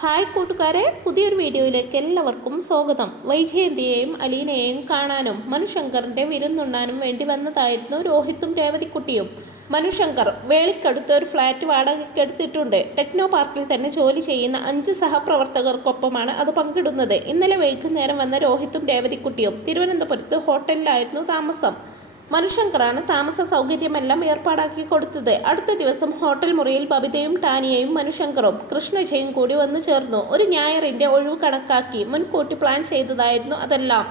Hi കൂട്ടുകാരെ, പുതിയൊരു വീഡിയോയിലേക്ക് എല്ലാവർക്കും സ്വാഗതം. വൈജയന്തിയെയും അലീനയെയും കാണാനും മനുശങ്കറിന്റെ വിരുന്നുണ്ണാനും വേണ്ടി വന്നതായിരുന്നു രോഹിത്തും രേവതിക്കുട്ടിയും. മനുശങ്കർ വേളിക്കടുത്ത് ഒരു ഫ്ലാറ്റ് വാടകയ്ക്ക് എടുത്തിട്ടുണ്ട്. ടെക്നോ പാർക്കിൽ തന്നെ ജോലി ചെയ്യുന്ന 5 സഹപ്രവർത്തകർക്കൊപ്പമാണ് അത് പങ്കിടുന്നത്. ഇന്നലെ വൈകുന്നേരം വന്ന രോഹിത്തും രേവതിക്കുട്ടിയും തിരുവനന്തപുരത്ത് ഹോട്ടലിലായിരുന്നു താമസം. മനുശങ്കറാണ് താമസ സൗകര്യമെല്ലാം ഏർപ്പാടാക്കി കൊടുത്തത്. അടുത്ത ദിവസം ഹോട്ടൽ മുറിയിൽ ബബിതയും ടാനിയയും മനുശങ്കറും കൃഷ്ണജയും കൂടി വന്നു ചേർന്നു. ഒരു ഞായറിന്റെ ഒഴിവ് കണക്കാക്കി മുൻകൂട്ടി പ്ലാൻ ചെയ്തതായിരുന്നു അതെല്ലാം.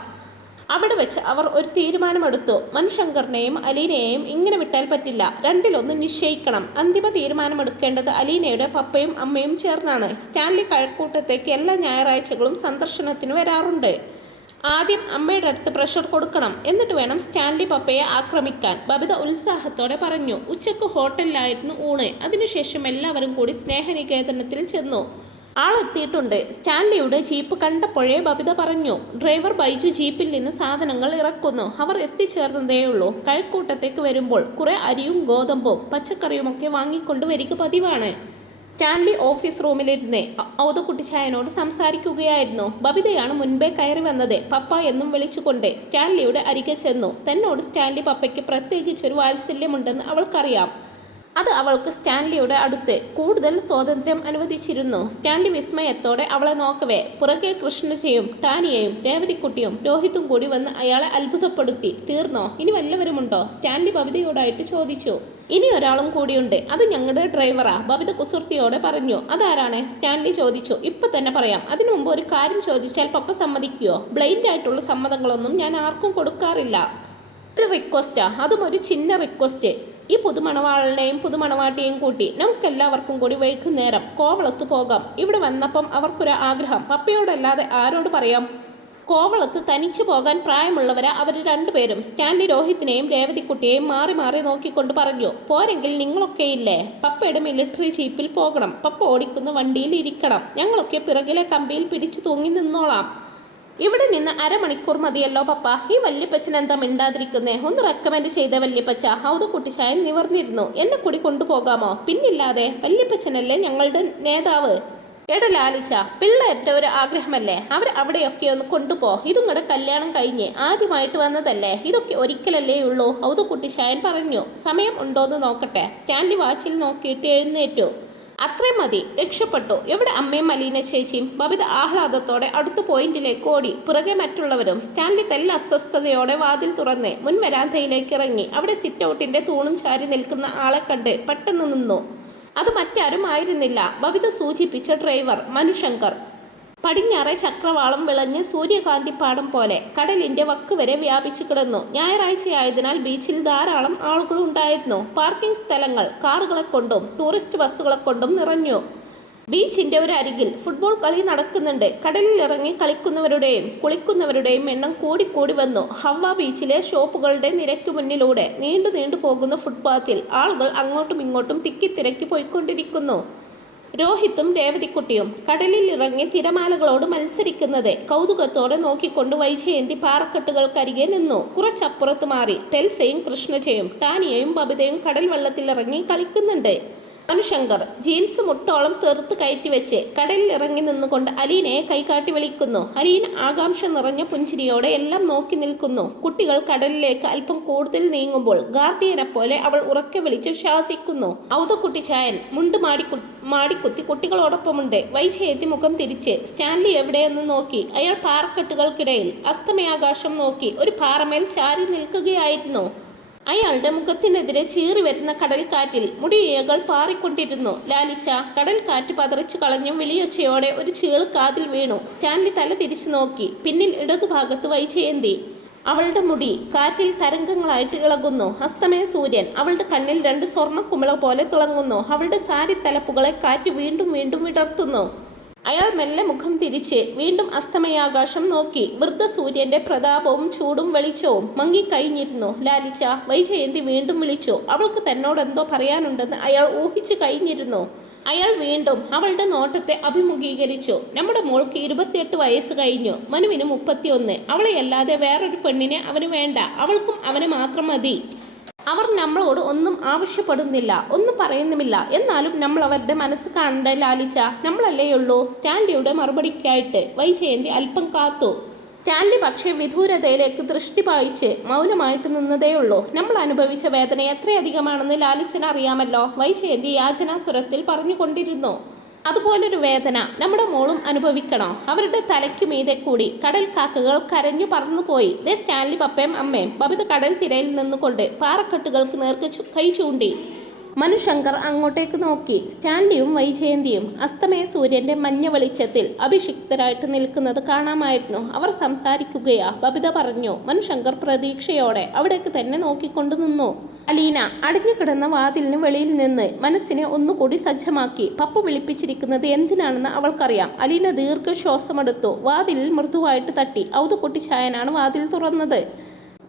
അവിടെ വെച്ച് അവർ ഒരു തീരുമാനമെടുത്തു. മനുശങ്കറിനെയും അലീനയെയും ഇങ്ങനെ വിട്ടാൽ പറ്റില്ല. രണ്ടിലൊന്ന് നിശ്ചയിക്കണം. അന്തിമ തീരുമാനമെടുക്കേണ്ടത് അലീനയുടെ പപ്പയും അമ്മയും ചേർന്നാണ്. സ്റ്റാൻലി കഴക്കൂട്ടത്തേക്ക് എല്ലാ ഞായറാഴ്ചകളും സന്ദർശനത്തിന് വരാറുണ്ട്. ആദ്യം അമ്മയുടെ അടുത്ത് പ്രഷർ കൊടുക്കണം, എന്നിട്ട് വേണം സ്റ്റാൻലി പപ്പയെ ആക്രമിക്കാൻ, ബബിത ഉത്സാഹത്തോടെ പറഞ്ഞു. ഉച്ചക്ക് ഹോട്ടലിലായിരുന്നു ഊണ്. അതിനുശേഷം എല്ലാവരും കൂടി സ്നേഹനികേതനത്തിൽ ചെന്നു. ആളെത്തിയിട്ടുണ്ട്. സ്റ്റാൻലിയുടെ ജീപ്പ് കണ്ടപ്പോഴേ ബബിത പറഞ്ഞു. ഡ്രൈവർ ബൈജു ജീപ്പിൽ നിന്ന് സാധനങ്ങൾ ഇറക്കുന്നു. അവർ എത്തിച്ചേർന്നതേയുള്ളൂ. കഴക്കൂട്ടത്തേക്ക് വരുമ്പോൾ കുറെ അരിയും ഗോതമ്പും പച്ചക്കറിയുമൊക്കെ വാങ്ങിക്കൊണ്ട് വരിക പതിവാണ്. സ്റ്റാൻലി ഓഫീസ് റൂമിലിരുന്ന് ഔതക്കുട്ടിച്ചായനോട് സംസാരിക്കുകയായിരുന്നു. ബബിതയാണ് മുൻപേ കയറി വന്നത്. പപ്പ എന്നും വിളിച്ചുകൊണ്ട് സ്റ്റാൻലിയുടെ അരികെ ചെന്നു. തന്നോട് സ്റ്റാൻലി പപ്പയ്ക്ക് പ്രത്യേകിച്ചൊരു വാത്സല്യമുണ്ടെന്ന് അവൾക്കറിയാം. അത് അവൾക്ക് സ്റ്റാൻലിയുടെ അടുത്ത് കൂടുതൽ സ്വാതന്ത്ര്യം അനുവദിച്ചിരുന്നു. സ്റ്റാൻലി വിസ്മയത്തോടെ അവളെ നോക്കവേ പുറകെ കൃഷ്ണജയും ടാനിയയും രേവതിക്കുട്ടിയും രോഹിത്തും കൂടി വന്ന് അയാളെ അത്ഭുതപ്പെടുത്തി. തീർന്നോ? ഇനി വല്ലവരുമുണ്ടോ? സ്റ്റാൻലി ബബിതയോടായിട്ട് ചോദിച്ചു. ഇനി ഒരാളും കൂടിയുണ്ട്. അത് ഞങ്ങളുടെ ഡ്രൈവറാ, ബബിത കുസൃതിയോടെ പറഞ്ഞു. അതാരാണ്? സ്റ്റാൻലി ചോദിച്ചു. ഇപ്പൊ തന്നെ പറയാം. അതിനു മുമ്പ് ഒരു കാര്യം ചോദിച്ചാൽ പപ്പ സമ്മതിക്കുമോ? ബ്ലൈൻഡ് ആയിട്ടുള്ള സമ്മതങ്ങളൊന്നും ഞാൻ ആർക്കും കൊടുക്കാറില്ല. ഒരു റിക്വസ്റ്റാ, അതും ഒരു ചിന്ന റിക്വസ്റ്റ്. ഈ പുതുമണവാളിനെയും പുതുമണവാട്ടിയെയും കൂട്ടി നമുക്കെല്ലാവർക്കും കൂടി വൈകുന്നേരം കോവളത്ത് പോകാം. ഇവിടെ വന്നപ്പം അവർക്കൊരു ആഗ്രഹം. പപ്പയോടല്ലാതെ ആരോട് പറയാം? കോവളത്ത് തനിച്ചു പോകാൻ പ്രായമുള്ളവരാ അവർ രണ്ടുപേരും. സ്റ്റാൻലി രോഹിത്തിനെയും രേവതിക്കുട്ടിയെയും മാറി മാറി നോക്കിക്കൊണ്ട് പറഞ്ഞു. പോരെങ്കിൽ നിങ്ങളൊക്കെയില്ലേ? പപ്പയുടെ മിലിറ്ററി ജീപ്പിൽ പോകണം. പപ്പ ഓടിക്കുന്ന വണ്ടിയിൽ ഇരിക്കണം. ഞങ്ങളൊക്കെ പിറകിലെ കമ്പിയിൽ പിടിച്ചു തൂങ്ങി നിന്നോളാം. ഇവിടെ നിന്ന് അരമണിക്കൂർ മതിയല്ലോ പപ്പ. ഈ വല്യപ്പച്ചൻ എന്താ മിണ്ടാതിരിക്കുന്നേ? ഒന്ന് റെക്കമെൻഡ് ചെയ്ത വല്യപ്പച്ച. ഔതക്കുട്ടിച്ചായൻ നിവർന്നിരുന്നു. എന്നെ കൂടി കൊണ്ടുപോകാമോ? പിന്നില്ലാതെ. വല്യപ്പച്ചനല്ലേ ഞങ്ങളുടെ നേതാവ്. ലാലിച്ച, പിള്ളേരുടെ ഒരു ആഗ്രഹമല്ലേ. അവർ അവിടെയൊക്കെ ഒന്ന് കൊണ്ടുപോ. ഇതുങ്ങളുടെ കല്യാണം കഴിഞ്ഞ് ആദ്യമായിട്ട് വന്നതല്ലേ. ഇതൊക്കെ ഒരിക്കലല്ലേ ഉള്ളൂ. ഔതക്കുട്ടിച്ചായൻ പറഞ്ഞു. സമയം ഉണ്ടോന്ന് നോക്കട്ടെ. സ്റ്റാൻലി വാച്ചിൽ നോക്കിയിട്ട് എഴുന്നേറ്റു. അത്രയും മതി, രക്ഷപ്പെട്ടു. എവിടെ അമ്മയും അലീന ചേച്ചിയും? ബബിത ആഹ്ലാദത്തോടെ അടുത്ത പോയിന്റിലേക്ക് ഓടി. പുറകെ മറ്റുള്ളവരും. സ്റ്റാൻലി തെല്ല അസ്വസ്ഥതയോടെ വാതിൽ തുറന്ന് മുൻവരാന്തയിലേക്ക് ഇറങ്ങി. അവിടെ സിറ്റ് ഔട്ടിന്റെ തൂണും ചാരി നിൽക്കുന്ന ആളെ കണ്ട് പെട്ടെന്ന് നിന്നു. അത് മറ്റാരും ആയിരുന്നില്ല, ബബിത സൂചിപ്പിച്ച ഡ്രൈവർ മനുശങ്കർ. പടിഞ്ഞാറെ ചക്രവാളം വിളഞ്ഞ് സൂര്യകാന്തിപ്പാടം പോലെ കടലിന്റെ വക്കുവരെ വ്യാപിച്ചു കിടന്നു. ഞായറാഴ്ചയായതിനാൽ ബീച്ചിൽ ധാരാളം ആളുകൾ ഉണ്ടായിരുന്നു. പാർക്കിംഗ് സ്ഥലങ്ങൾ കാറുകളെ കൊണ്ടും ടൂറിസ്റ്റ് ബസ്സുകളെ കൊണ്ടും നിറഞ്ഞു. ബീച്ചിന്റെ ഒരു അരികിൽ ഫുട്ബോൾ കളി നടക്കുന്നുണ്ട്. കടലിൽ ഇറങ്ങി കളിക്കുന്നവരുടെയും കുളിക്കുന്നവരുടെയും എണ്ണം കൂടിക്കൂടി വന്നു. ഹവ്വ ബീച്ചിലെ ഷോപ്പുകളുടെ നിരക്ക് മുന്നിലൂടെ നീണ്ടു നീണ്ടു പോകുന്ന ഫുട്പാത്തിൽ ആളുകൾ അങ്ങോട്ടും ഇങ്ങോട്ടും തിക്കിത്തിരക്കി പോയിക്കൊണ്ടിരിക്കുന്നു. രോഹിത്തും രേവതിക്കുട്ടിയും കടലിൽ ഇറങ്ങി തിരമാലകളോട് മത്സരിക്കുന്നത് കൗതുകത്തോടെ നോക്കിക്കൊണ്ട് വൈജയന്തി പാറക്കെട്ടുകൾക്കരികെ നിന്നു. കുറച്ചപ്പുറത്ത് മാറി ടെൽസയും കൃഷ്ണജയും ടാനിയയും ബബിതയും കടൽ വെള്ളത്തിലിറങ്ങി കളിക്കുന്നുണ്ട്. മനുശങ്കർ ജീൻസ് മുട്ടോളം തെറുത്ത് കയറ്റിവെച്ച് കടലിൽ ഇറങ്ങി നിന്നുകൊണ്ട് അലീനയെ കൈകാട്ടി വിളിക്കുന്നു. അലീന ആകാംക്ഷ നിറഞ്ഞ പുഞ്ചിരിയോടെ എല്ലാം നോക്കി നിൽക്കുന്നു. കുട്ടികൾ കടലിലേക്ക് അല്പം കൂടുതൽ നീങ്ങുമ്പോൾ ഗാർഡിയനെ പോലെ അവൾ ഉറക്കെ വിളിച്ച് ശാസിക്കുന്നു. ഔതക്കുട്ടിച്ചായൻ മുണ്ട് മാടിക്കുത്തി കുട്ടികളോടൊപ്പമുണ്ട്. വൈജയന്തി മുഖം തിരിച്ച് സ്റ്റാൻലി എവിടെയെന്ന് നോക്കി. അയാൾ പാറക്കെട്ടുകൾക്കിടയിൽ അസ്തമയാകാശം നോക്കി ഒരു പാറമേൽ ചാരി നിൽക്കുകയായിരുന്നു. അയാളുടെ മുഖത്തിനെതിരെ ചീറി വരുന്ന കടൽക്കാറ്റിൽ മുടിയിഴകൾ പാറിക്കൊണ്ടിരുന്നു. ലാലിച്ച, കടൽക്കാറ്റ് പതറിച്ചു കളഞ്ഞു വിളിയൊച്ചയോടെ ഒരു ചീള് കാതിൽ വീണു. സ്റ്റാൻലി തല തിരിച്ചു നോക്കി. പിന്നിൽ ഇടതുഭാഗത്ത് വൈജയന്തി. അവളുടെ മുടി കാറ്റിൽ തരംഗങ്ങളായിട്ട് ഇളകുന്നു. അസ്തമയ സൂര്യൻ അവളുടെ കണ്ണിൽ 2 സ്വർണ്ണ കുമിള പോലെ തിളങ്ങുന്നു. അവളുടെ സാരി തലപ്പുകളെ കാറ്റ് വീണ്ടും വീണ്ടും വിടർത്തുന്നു. അയാൾ മെല്ലെ മുഖം തിരിച്ച് വീണ്ടും അസ്തമയാകാശം നോക്കി. വൃദ്ധസൂര്യന്റെ പ്രതാപവും ചൂടും വെളിച്ചവും മങ്ങിക്കഴിഞ്ഞിരുന്നു. ലാലിച്ച, വൈജയന്തി വീണ്ടും വിളിച്ചു. അവൾക്ക് തന്നോടെന്തോ പറയാനുണ്ടെന്ന് അയാൾ ഊഹിച്ചു കഴിഞ്ഞിരുന്നു. അയാൾ വീണ്ടും അവളുടെ നോട്ടത്തെ അഭിമുഖീകരിച്ചു. നമ്മുടെ മോൾക്ക് 28 വയസ്സ് കഴിഞ്ഞു. മനുവിന് 31. അവളെയല്ലാതെ വേറൊരു പെണ്ണിനെ അവന് വേണ്ട. അവൾക്കും അവന് മാത്രം മതി. അവർ നമ്മളോട് ഒന്നും ആവശ്യപ്പെടുന്നില്ല, ഒന്നും പറയുന്നുമില്ല. എന്നാലും നമ്മൾ അവരുടെ മനസ്സ് കാണണ്ടേ ലാലിച്ച, നമ്മളല്ലേയുള്ളൂ. സ്റ്റാൻലിയുടെ മറുപടിക്കായിട്ട് വൈജയന്തി അല്പം കാത്തു. സ്റ്റാൻലി പക്ഷേ വിദൂരതയിലേക്ക് ദൃഷ്ടി പായിച്ച് മൗനമായിട്ട് നിന്നതേയുള്ളൂ. നമ്മൾ അനുഭവിച്ച വേദന എത്രയധികമാണെന്ന് ലാലിച്ചന് അറിയാമല്ലോ, വൈജയന്തി യാചനാസ്വരത്തിൽ പറഞ്ഞുകൊണ്ടിരുന്നു. അതുപോലൊരു വേദന നമ്മുടെ മോളും അനുഭവിക്കണോ? അവരുടെ തലയ്ക്കു മീതെ കൂടി കടൽ കാക്കകൾ കരഞ്ഞു പറന്നുപോയി. സ്റ്റാൻലി പപ്പയും അമ്മയും ബബിത കടൽ തിരയിൽ നിന്നുകൊണ്ട് പാറക്കെട്ടുകൾക്ക് നേർക്ക് കൈ ചൂണ്ടി. മനുശങ്കർ അങ്ങോട്ടേക്ക് നോക്കി. സ്റ്റാൻലിയും വൈജയന്തിയും അസ്തമയ സൂര്യന്റെ മഞ്ഞ വെളിച്ചത്തിൽ അഭിഷിക്തരായിട്ട് നിൽക്കുന്നത് കാണാമായിരുന്നു. അവർ സംസാരിക്കുകയാ, ബബിത പറഞ്ഞു. മനുശങ്കർ പ്രതീക്ഷയോടെ അവിടേക്ക് തന്നെ നോക്കിക്കൊണ്ടു നിന്നു. അലീന അടഞ്ഞുകിടന്ന വാതിലിന് വെളിയിൽ നിന്ന് മനസ്സിനെ ഒന്നുകൂടി സജ്ജമാക്കി. പപ്പ വിളിപ്പിച്ചിരിക്കുന്നത് എന്തിനാണെന്ന് അവൾക്കറിയാം. അലീന ദീർഘശ്വാസമെടുത്തു. വാതിലിൽ മൃദുവായിട്ട് തട്ടി. ഔതുകുട്ടിച്ചായനാണ് വാതിൽ തുറന്നത്.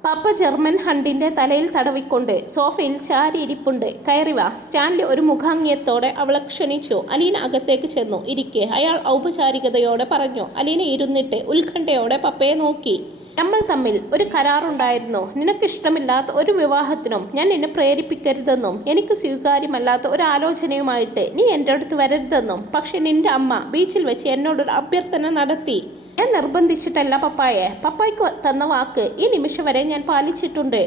പപ്പ ജർമ്മൻ ഹണ്ടിന്റെ തലയിൽ തടവിക്കൊണ്ട് സോഫയിൽ ചാരിയിരിപ്പുണ്ട്. കയറിവ. സ്റ്റാൻലി ഒരു മുഖാംഗ്യത്തോടെ അവളെ ക്ഷണിച്ചു. അലീന അകത്തേക്ക് ചെന്നു. ഇരിക്കെ, അയാൾ ഔപചാരികതയോടെ പറഞ്ഞു. അലീന ഇരുന്നിട്ട് ഉത്കണ്ഠയോടെ പപ്പയെ നോക്കി. നമ്മൾ തമ്മിൽ ഒരു കരാറുണ്ടായിരുന്നു. നിനക്കിഷ്ടമില്ലാത്ത ഒരു വിവാഹത്തിനും ഞാൻ നിന്നെ പ്രേരിപ്പിക്കരുതെന്നും എനിക്ക് സ്വീകാര്യമല്ലാത്ത ഒരു ആലോചനയുമായിട്ട് നീ എൻ്റെ അടുത്ത് വരരുതെന്നും. പക്ഷെ നിന്റെ അമ്മ ബീച്ചിൽ വെച്ച് എന്നോടൊരു അഭ്യർത്ഥന നടത്തി. ഞാൻ നിർബന്ധിച്ചിട്ടല്ല പപ്പായെ. പപ്പായ്ക്ക് തന്ന വാക്ക് ഈ നിമിഷം വരെ ഞാൻ പാലിച്ചിട്ടുണ്ട്.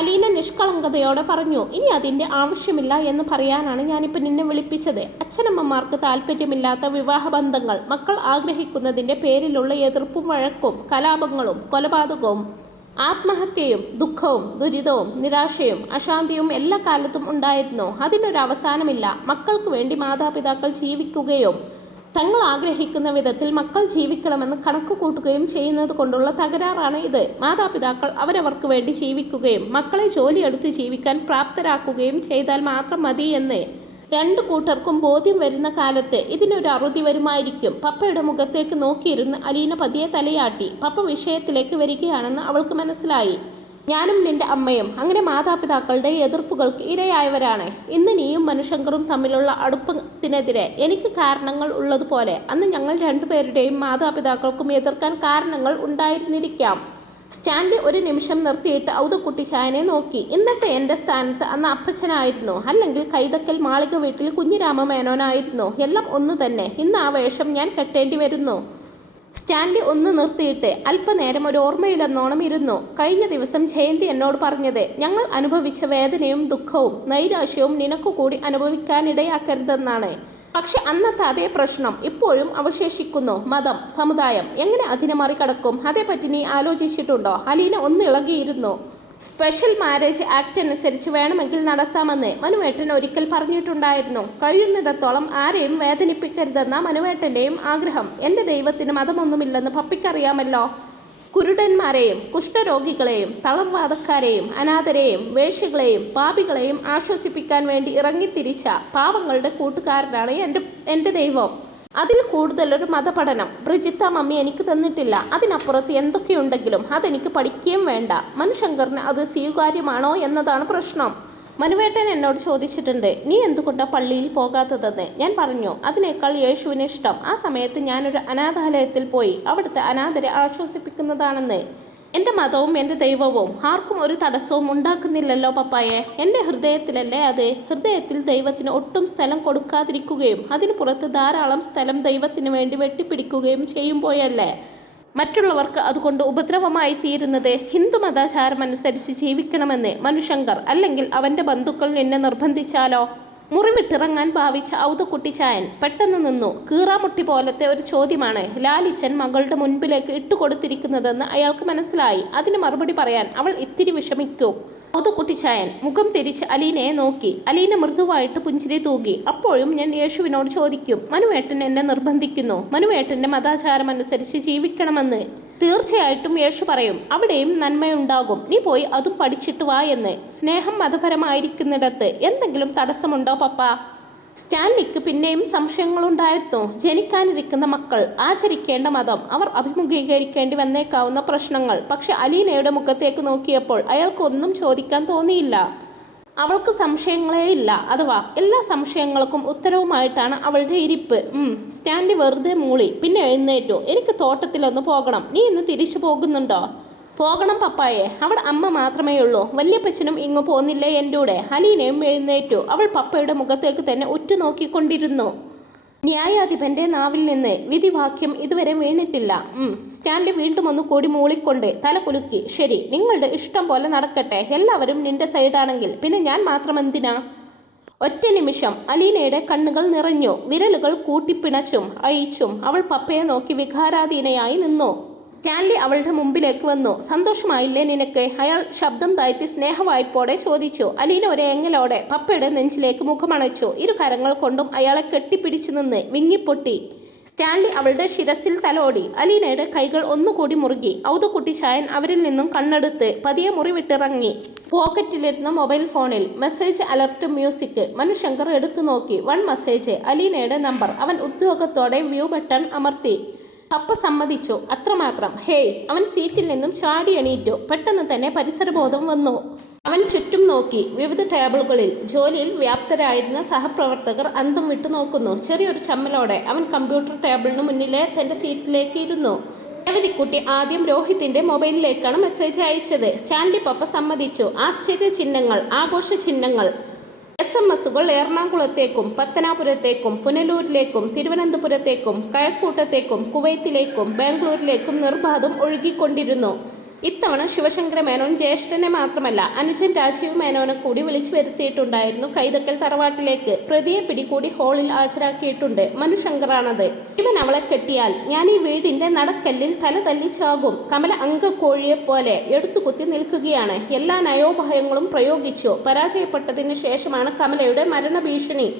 അലീന നിഷ്കളങ്കതയോടെ പറഞ്ഞു. ഇനി അതിൻ്റെ ആവശ്യമില്ല എന്ന് പറയാനാണ് ഞാനിപ്പോൾ നിന്നെ വിളിപ്പിച്ചത്. അച്ഛനമ്മമാർക്ക് താല്പര്യമില്ലാത്ത വിവാഹബന്ധങ്ങൾ, മക്കൾ ആഗ്രഹിക്കുന്നതിൻ്റെ പേരിലുള്ള എതിർപ്പും വഴക്കും, കലാപങ്ങളും കൊലപാതകവും ആത്മഹത്യയും ദുഃഖവും ദുരിതവും നിരാശയും അശാന്തിയും എല്ലാ കാലത്തും ഉണ്ടായിരുന്നു. അതിനൊരവസാനമില്ല. മക്കൾക്ക് വേണ്ടി മാതാപിതാക്കൾ ജീവിക്കുകയും തങ്ങൾ ആഗ്രഹിക്കുന്ന വിധത്തിൽ മക്കൾ ജീവിക്കണമെന്ന് കണക്ക് കൂട്ടുകയും ചെയ്യുന്നത് കൊണ്ടുള്ള തകരാറാണ് ഇത്. മാതാപിതാക്കൾ അവരവർക്ക് വേണ്ടി ജീവിക്കുകയും മക്കളെ ജോലിയെടുത്ത് ജീവിക്കാൻ പ്രാപ്തരാക്കുകയും ചെയ്താൽ മാത്രം മതി എന്ന് രണ്ടു കൂട്ടർക്കും ബോധ്യം വരുന്ന കാലത്ത് ഇതിനൊരു അറുതി വരുമായിരിക്കും. പപ്പയുടെ മുഖത്തേക്ക് നോക്കിയിരുന്ന് അലീന പതിയെ തലയാട്ടി. പപ്പ വിഷയത്തിലേക്ക് വരികയാണെന്ന് അവൾക്ക് മനസ്സിലായി. ഞാനും നിന്റെ അമ്മയും അങ്ങനെ മാതാപിതാക്കളുടെ എതിർപ്പുകൾക്ക് ഇരയായവരാണ്. ഇന്ന് നീയും മനുശങ്കറും തമ്മിലുള്ള അടുപ്പത്തിനെതിരെ എനിക്ക് കാരണങ്ങൾ ഉള്ളതുപോലെ അന്ന് ഞങ്ങൾ രണ്ടുപേരുടെയും മാതാപിതാക്കൾക്കും എതിർക്കാൻ കാരണങ്ങൾ ഉണ്ടായിരുന്നിരിക്കാം. സ്റ്റാൻലി ഒരു നിമിഷം നിർത്തിയിട്ട് ഔതുകുട്ടിച്ചായനെ നോക്കി. ഇന്നത്തെ എൻ്റെ സ്ഥാനത്ത് അന്ന് അപ്പച്ചനായിരുന്നു, അല്ലെങ്കിൽ കൈതക്കൽ മാളിക വീട്ടിൽ കുഞ്ഞിരാമ മേനോനായിരുന്നു. എല്ലാം ഒന്നു തന്നെ. ഇന്ന് ആ വേഷം ഞാൻ കെട്ടേണ്ടി വരുന്നു. സ്റ്റാൻലി ഒന്ന് നിർത്തിയിട്ട് അല്പനേരം ഒരു ഓർമ്മയിലെന്നോണം ഇരുന്നു. കഴിഞ്ഞ ദിവസം ജയന്തി എന്നോട് പറഞ്ഞത് ഞങ്ങൾ അനുഭവിച്ച വേദനയും ദുഃഖവും നൈരാശ്യവും നിനക്കു കൂടി അനുഭവിക്കാനിടയാക്കരുതെന്നാണ്. പക്ഷെ അന്നത്തെ അതേ പ്രശ്നം ഇപ്പോഴും അവശേഷിക്കുന്നു. മതം, സമുദായം എങ്ങനെ അതിനെ മറികടക്കും? അതേപ്പറ്റി നീ ആലോചിച്ചിട്ടുണ്ടോ? അലീന ഒന്നിളകിയിരുന്നു. സ്പെഷ്യൽ മാരേജ് ആക്ട് അനുസരിച്ച് വേണമെങ്കിൽ നടത്താമെന്ന് മനുവേട്ടൻ ഒരിക്കൽ പറഞ്ഞിട്ടുണ്ടായിരുന്നു. കഴിയുന്നിടത്തോളം ആരെയും വേദനിപ്പിക്കരുതെന്ന മനുവേട്ടൻ്റെയും ആഗ്രഹം. എൻ്റെ ദൈവത്തിന് മതമൊന്നുമില്ലെന്ന് പപ്പിക്കറിയാമല്ലോ. കുരുടന്മാരെയും കുഷ്ഠരോഗികളെയും തളർവാദക്കാരെയും അനാഥരെയും വേശ്യകളെയും പാപികളെയും ആശ്വസിപ്പിക്കാൻ വേണ്ടി ഇറങ്ങിത്തിരിച്ച പാവങ്ങളുടെ കൂട്ടുകാരനാണ് എൻ്റെ ദൈവം. അതിൽ കൂടുതലൊരു മതപഠനം ബ്രിജിത്ത മമ്മി എനിക്ക് തന്നിട്ടില്ല. അതിനപ്പുറത്ത് എന്തൊക്കെയുണ്ടെങ്കിലും അതെനിക്ക് പഠിക്കുകയും വേണ്ട. മനുശങ്കറിന് അത് സ്വീകാര്യമാണോ എന്നതാണ് പ്രശ്നം. മനുവേട്ടൻ എന്നോട് ചോദിച്ചിട്ടുണ്ട്, നീ എന്തുകൊണ്ടാണ് പള്ളിയിൽ പോകാത്തതെന്ന്. ഞാൻ പറഞ്ഞു, അതിനേക്കാൾ യേശുവിന് ഇഷ്ടം ആ സമയത്ത് ഞാനൊരു അനാഥാലയത്തിൽ പോയി അവിടുത്തെ അനാഥരെ ആശ്വസിപ്പിക്കുന്നതാണെന്ന്. എൻ്റെ മതവും എൻ്റെ ദൈവവും ആർക്കും ഒരു തടസ്സവും ഉണ്ടാക്കുന്നില്ലല്ലോ പപ്പായെ. എൻ്റെ ഹൃദയത്തിലല്ലേ അത്. ഹൃദയത്തിൽ ദൈവത്തിന് ഒട്ടും സ്ഥലം കൊടുക്കാതിരിക്കുകയും അതിന് പുറത്ത് ധാരാളം സ്ഥലം ദൈവത്തിന് വേണ്ടി വെട്ടിപ്പിടിക്കുകയും ചെയ്യുമ്പോഴല്ലേ മറ്റുള്ളവർക്ക് അതുകൊണ്ട് ഉപദ്രവമായി തീരുന്നത്. ഹിന്ദു മതാചാരമനുസരിച്ച് ജീവിക്കണമെന്ന് മനുശങ്കർ അല്ലെങ്കിൽ അവൻ്റെ ബന്ധുക്കൾ നിന്നെ നിർബന്ധിച്ചാലോ? മുറിവിട്ടിറങ്ങാൻ ഭാവിച്ച ഔതുകുട്ടിച്ചായൻ പെട്ടെന്ന് നിന്നു. കീറാമുട്ടി പോലത്തെ ഒരു ചോദ്യമാണ് ലാലിച്ചൻ മകളുടെ മുൻപിലേക്ക് ഇട്ടുകൊടുത്തിരിക്കുന്നതെന്ന് അയാൾക്ക് മനസ്സിലായി. അതിന് മറുപടി പറയാൻ അവൾ ഇത്തിരി വിഷമിക്കും. ഔതുകുട്ടിച്ചായൻ മുഖം തിരിച്ച് അലീനയെ നോക്കി. അലീന മൃദുവായിട്ട് പുഞ്ചിരി തൂകി. അപ്പോഴും ഞാൻ യേശുവിനോട് ചോദിക്കും, മനുവേട്ടൻ എന്നെ നിർബന്ധിക്കുന്നു മനുവേട്ടൻ്റെ മതാചാരമനുസരിച്ച് ജീവിക്കണമെന്ന്. തീർച്ചയായിട്ടും യേശു പറയും, അവിടെയും നന്മയുണ്ടാകും, നീ പോയി അതും പഠിച്ചിട്ട് വാ എന്ന്. സ്നേഹം മതപരമായിരിക്കുന്നിടത്ത് എന്തെങ്കിലും തടസ്സമുണ്ടോ പപ്പ? സ്റ്റാൻലിക്ക് പിന്നെയും സംശയങ്ങളുണ്ടായിരുന്നു. ജനിക്കാനിരിക്കുന്ന മക്കൾ, ആചരിക്കേണ്ട മതം, അവർ അഭിമുഖീകരിക്കേണ്ടി വന്നേക്കാവുന്ന പ്രശ്നങ്ങൾ. പക്ഷെ അലീനയുടെ മുഖത്തേക്ക് നോക്കിയപ്പോൾ അയാൾക്ക് ഒന്നും ചോദിക്കാൻ തോന്നിയില്ല. അവൾക്ക് സംശയങ്ങളേ ഇല്ല. അഥവാ എല്ലാ സംശയങ്ങൾക്കും ഉത്തരവുമായിട്ടാണ് അവളുടെ ഇരിപ്പ്. സ്റ്റാൻലി വെറുതെ മൂളി. പിന്നെ എഴുന്നേറ്റു. എനിക്ക് തോട്ടത്തിലൊന്ന് പോകണം. നീ ഇന്ന് തിരിച്ചു പോകുന്നുണ്ടോ? പോകണം പപ്പായെ, അവിടെ അമ്മ മാത്രമേ ഉള്ളൂ. വല്യപ്പച്ചനും ഇങ്ങു പോന്നില്ല എൻ്റെ കൂടെ. അലീനയും എഴുന്നേറ്റു. അവൾ പപ്പയുടെ മുഖത്തേക്ക് തന്നെ ഉറ്റുനോക്കിക്കൊണ്ടിരുന്നു. ന്യായാധിപന്റെ നാവിൽ നിന്ന് വിധിവാക്യം ഇതുവരെ വീണിട്ടില്ല. സ്റ്റാൻലി വീണ്ടും ഒന്ന് കൂടി മൂളിക്കൊണ്ട് തല കുലുക്കി. ശരി, നിങ്ങളുടെ ഇഷ്ടം പോലെ നടക്കട്ടെ. എല്ലാവരും നിന്റെ സൈഡാണെങ്കിൽ പിന്നെ ഞാൻ മാത്രം എന്തിനാ? ഒറ്റ നിമിഷം അലീനയുടെ കണ്ണുകൾ നിറഞ്ഞു. വിരലുകൾ കൂട്ടിപ്പിണച്ചും അയച്ചും അവൾ പപ്പയെ നോക്കി വികാരാധീനയായി നിന്നു. സ്റ്റാൻലി അവളുടെ മുമ്പിലേക്ക് വന്നു. സന്തോഷമായില്ലേ നിനക്ക്? അയാൾ ശബ്ദം താഴ്ത്തി സ്നേഹവായ്പോടെ ചോദിച്ചു. അലീന ഒരു ഏങ്ങലോടെ പപ്പയുടെ നെഞ്ചിലേക്ക് മുഖമണച്ചു. ഇരു കരങ്ങൾ കൊണ്ടും അയാളെ കെട്ടിപ്പിടിച്ചു നിന്ന് വിങ്ങിപ്പൊട്ടി. സ്റ്റാൻലി അവളുടെ ശിരസിൽ തലോടി. അലീനയുടെ കൈകൾ ഒന്നുകൂടി മുറുകി. ഔതുക്കുട്ടി ചായൻ അവരിൽ നിന്നും കണ്ണെടുത്ത് പതിയെ മുറി വിട്ടിറങ്ങി. പോക്കറ്റിലിരുന്ന മൊബൈൽ ഫോണിൽ മെസ്സേജ് അലർട്ട് മ്യൂസിക്. മനുശങ്കർ എടുത്തു നോക്കി. 1 മെസ്സേജ്, അലീനയുടെ നമ്പർ. അവൻ ഉദ്യോഗത്തോടെ വ്യൂ ബട്ടൺ അമർത്തി. പപ്പ സമ്മതിച്ചു, അത്രമാത്രം. ഹേയ്! അവൻ സീറ്റിൽ നിന്നും ചാടി എണീറ്റു. പെട്ടെന്ന് തന്നെ പരിസരബോധം വന്നു. അവൻ ചുറ്റും നോക്കി. വിവിധ ടേബിളുകളിൽ ജോലിയിൽ വ്യാപ്തരായിരുന്ന സഹപ്രവർത്തകർ അന്തം വിട്ടു നോക്കുന്നു. ചെറിയൊരു ചമ്മലോടെ അവൻ കമ്പ്യൂട്ടർ ടേബിളിന് മുന്നിലെ തന്റെ സീറ്റിലേക്ക് ഇരുന്നു. രേവതിക്കുട്ടി ആദ്യം രോഹിത്തിന്റെ മൊബൈലിലേക്കാണ് മെസ്സേജ് അയച്ചത്. സ്റ്റാൻലി പപ്പ സമ്മതിച്ചു. ആശ്ചര്യ ചിഹ്നങ്ങൾ, ആഘോഷ ചിഹ്നങ്ങൾ. SMS-കൾ എറണാകുളത്തേക്കും പത്തനാപുരത്തേക്കും പുനലൂരിലേക്കും തിരുവനന്തപുരത്തേക്കും കഴക്കൂട്ടത്തേക്കും കുവൈത്തിലേക്കും ബാംഗ്ലൂരിലേക്കും നിർബാധം ഒഴുകിക്കൊണ്ടിരുന്നു. ഇത്തവണ ശിവശങ്കര മേനോൻ ജ്യേഷ്ഠനെ മാത്രമല്ല അനുജൻ രാജീവ് മേനോനെ കൂടി വിളിച്ചു വരുത്തിയിട്ടുണ്ടായിരുന്നു കൈതക്കൽ തറവാട്ടിലേക്ക്. പ്രതിയെ പിടികൂടി ഹാളിൽ ഹാജരാക്കിയിട്ടുണ്ട്. മനുശങ്കറാണത്. ഇവൻ അവളെ കെട്ടിയാൽ ഞാൻ ഈ വീടിന്റെ നടക്കല്ലിൽ തല തല്ലി ചാകും. കമല അങ്കക്കോഴിയെപ്പോലെ എടുത്തുകുത്തി നിൽക്കുകയാണ്. എല്ലാ നയോപായങ്ങളും പ്രയോഗിച്ചു. പരാജയപ്പെട്ടതിന് ശേഷമാണ് കമലയുടെ മരണഭീഷണി.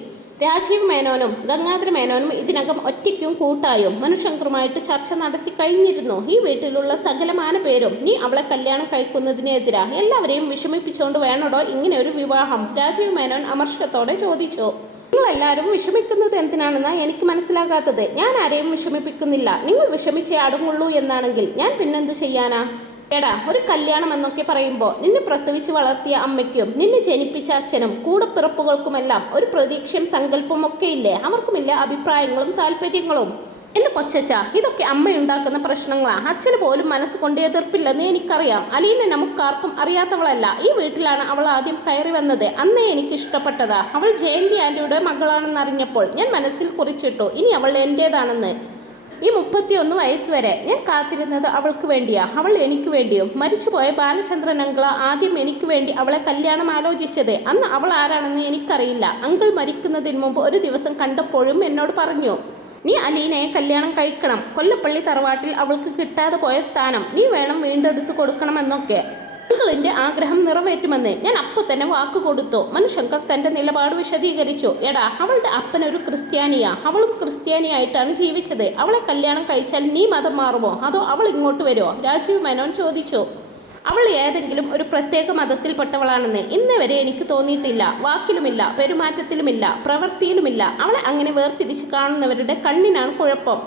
രാജീവ് മേനോനും ഗംഗാധര മേനോനും ഇതിനകം ഒറ്റയ്ക്കും കൂട്ടായും മനുശങ്കറുമായിട്ട് ചർച്ച നടത്തി കഴിഞ്ഞിരുന്നു. ഈ വീട്ടിലുള്ള സകലമാന പേരും നീ അവളെ കല്യാണം കഴിക്കുന്നതിനെതിരാ. എല്ലാവരെയും വിഷമിപ്പിച്ചുകൊണ്ട് വേണോടോ ഇങ്ങനെ ഒരു വിവാഹം? രാജീവ് മേനോൻ അമർഷത്തോടെ ചോദിച്ചു. നിങ്ങളെല്ലാവരും വിഷമിക്കുന്നത് എന്തിനാണെന്നാ എനിക്ക് മനസ്സിലാകാത്തത്. ഞാൻ ആരെയും വിഷമിപ്പിക്കുന്നില്ല. നിങ്ങൾ വിഷമിച്ചേ അടങ്ങുള്ളൂ എന്നാണെങ്കിൽ ഞാൻ പിന്നെന്ത് ചെയ്യാനാ? എടാ, ഒരു കല്യാണം എന്നൊക്കെ പറയുമ്പോൾ നിന്നെ പ്രസവിച്ച് വളർത്തിയ അമ്മയ്ക്കും നിന്നെ ജനിപ്പിച്ച അച്ഛനും കൂടപ്പിറപ്പുകൾക്കുമെല്ലാം ഒരു പ്രതീക്ഷയും സങ്കല്പവും ഒക്കെ ഇല്ലേ? അവർക്കുമില്ല അഭിപ്രായങ്ങളും താല്പര്യങ്ങളും. എന്റെ കൊച്ചച്ച, ഇതൊക്കെ അമ്മയുണ്ടാക്കുന്ന പ്രശ്നങ്ങളാ. അച്ഛന് പോലും മനസ്സുകൊണ്ട് എതിർപ്പില്ലെന്ന് എനിക്കറിയാം. അലീന നമുക്കാർക്കും അറിയാത്തവളല്ല. ഈ വീട്ടിലാണ് അവൾ ആദ്യം കയറി വന്നത്. അന്നേ എനിക്ക് ഇഷ്ടപ്പെട്ടതാ. അവൾ ജയന്തി ആന്റിയുടെ മകളാണെന്നറിഞ്ഞപ്പോൾ ഞാൻ മനസ്സിൽ കുറിച്ചിട്ടു, ഇനി അവൾ എന്റേതാണെന്ന്. ഈ 31 വയസ്സ് വരെ ഞാൻ കാത്തിരുന്നത് അവൾക്ക് വേണ്ടിയാ, അവൾ എനിക്ക് വേണ്ടിയും. മരിച്ചുപോയ ബാലചന്ദ്രൻ അങ്കിള ആദ്യം എനിക്ക് വേണ്ടി അവളെ കല്യാണം ആലോചിച്ചത്. അന്ന് അവൾ ആരാണെന്ന് എനിക്കറിയില്ല. അങ്കിൾ മരിക്കുന്നതിന് മുമ്പ് ഒരു ദിവസം കണ്ടപ്പോഴും എന്നോട് പറഞ്ഞു, നീ അലീനയെ കല്യാണം കഴിക്കണം. കൊല്ലപ്പള്ളി തറവാട്ടിൽ അവൾക്ക് കിട്ടാതെ പോയ സ്ഥാനം നീ വേണം വീണ്ടെടുത്ത് കൊടുക്കണമെന്നൊക്കെ. അങ്കിളിന്റെ ആഗ്രഹം നിറവേറ്റുമെന്ന് ഞാൻ അപ്പോൾ തന്നെ വാക്ക് കൊടുത്തു. മനുശങ്കർ തന്റെ നിലപാട് വിശദീകരിച്ചു. എടാ, അവളുടെ അപ്പനൊരു ക്രിസ്ത്യാനിയാ. അവളും ക്രിസ്ത്യാനിയായിട്ടാണ് ജീവിച്ചത്. അവളെ കല്യാണം കഴിച്ചാൽ നീ മതം മാറുമോ അതോ അവൾ ഇങ്ങോട്ട് വരുമോ? രാജീവ് മേനോൻ ചോദിച്ചു. അവൾ ഏതെങ്കിലും ഒരു പ്രത്യേക മതത്തിൽപ്പെട്ടവളാണെന്ന് ഇന്നേ വരെ എനിക്ക് തോന്നിയിട്ടില്ല. വാക്കിലുമില്ല, പെരുമാറ്റത്തിലുമില്ല, പ്രവൃത്തിയിലുമില്ല. അവളെ അങ്ങനെ വേർതിരിച്ച് കാണുന്നവരുടെ കണ്ണിനാണ് കുഴപ്പം.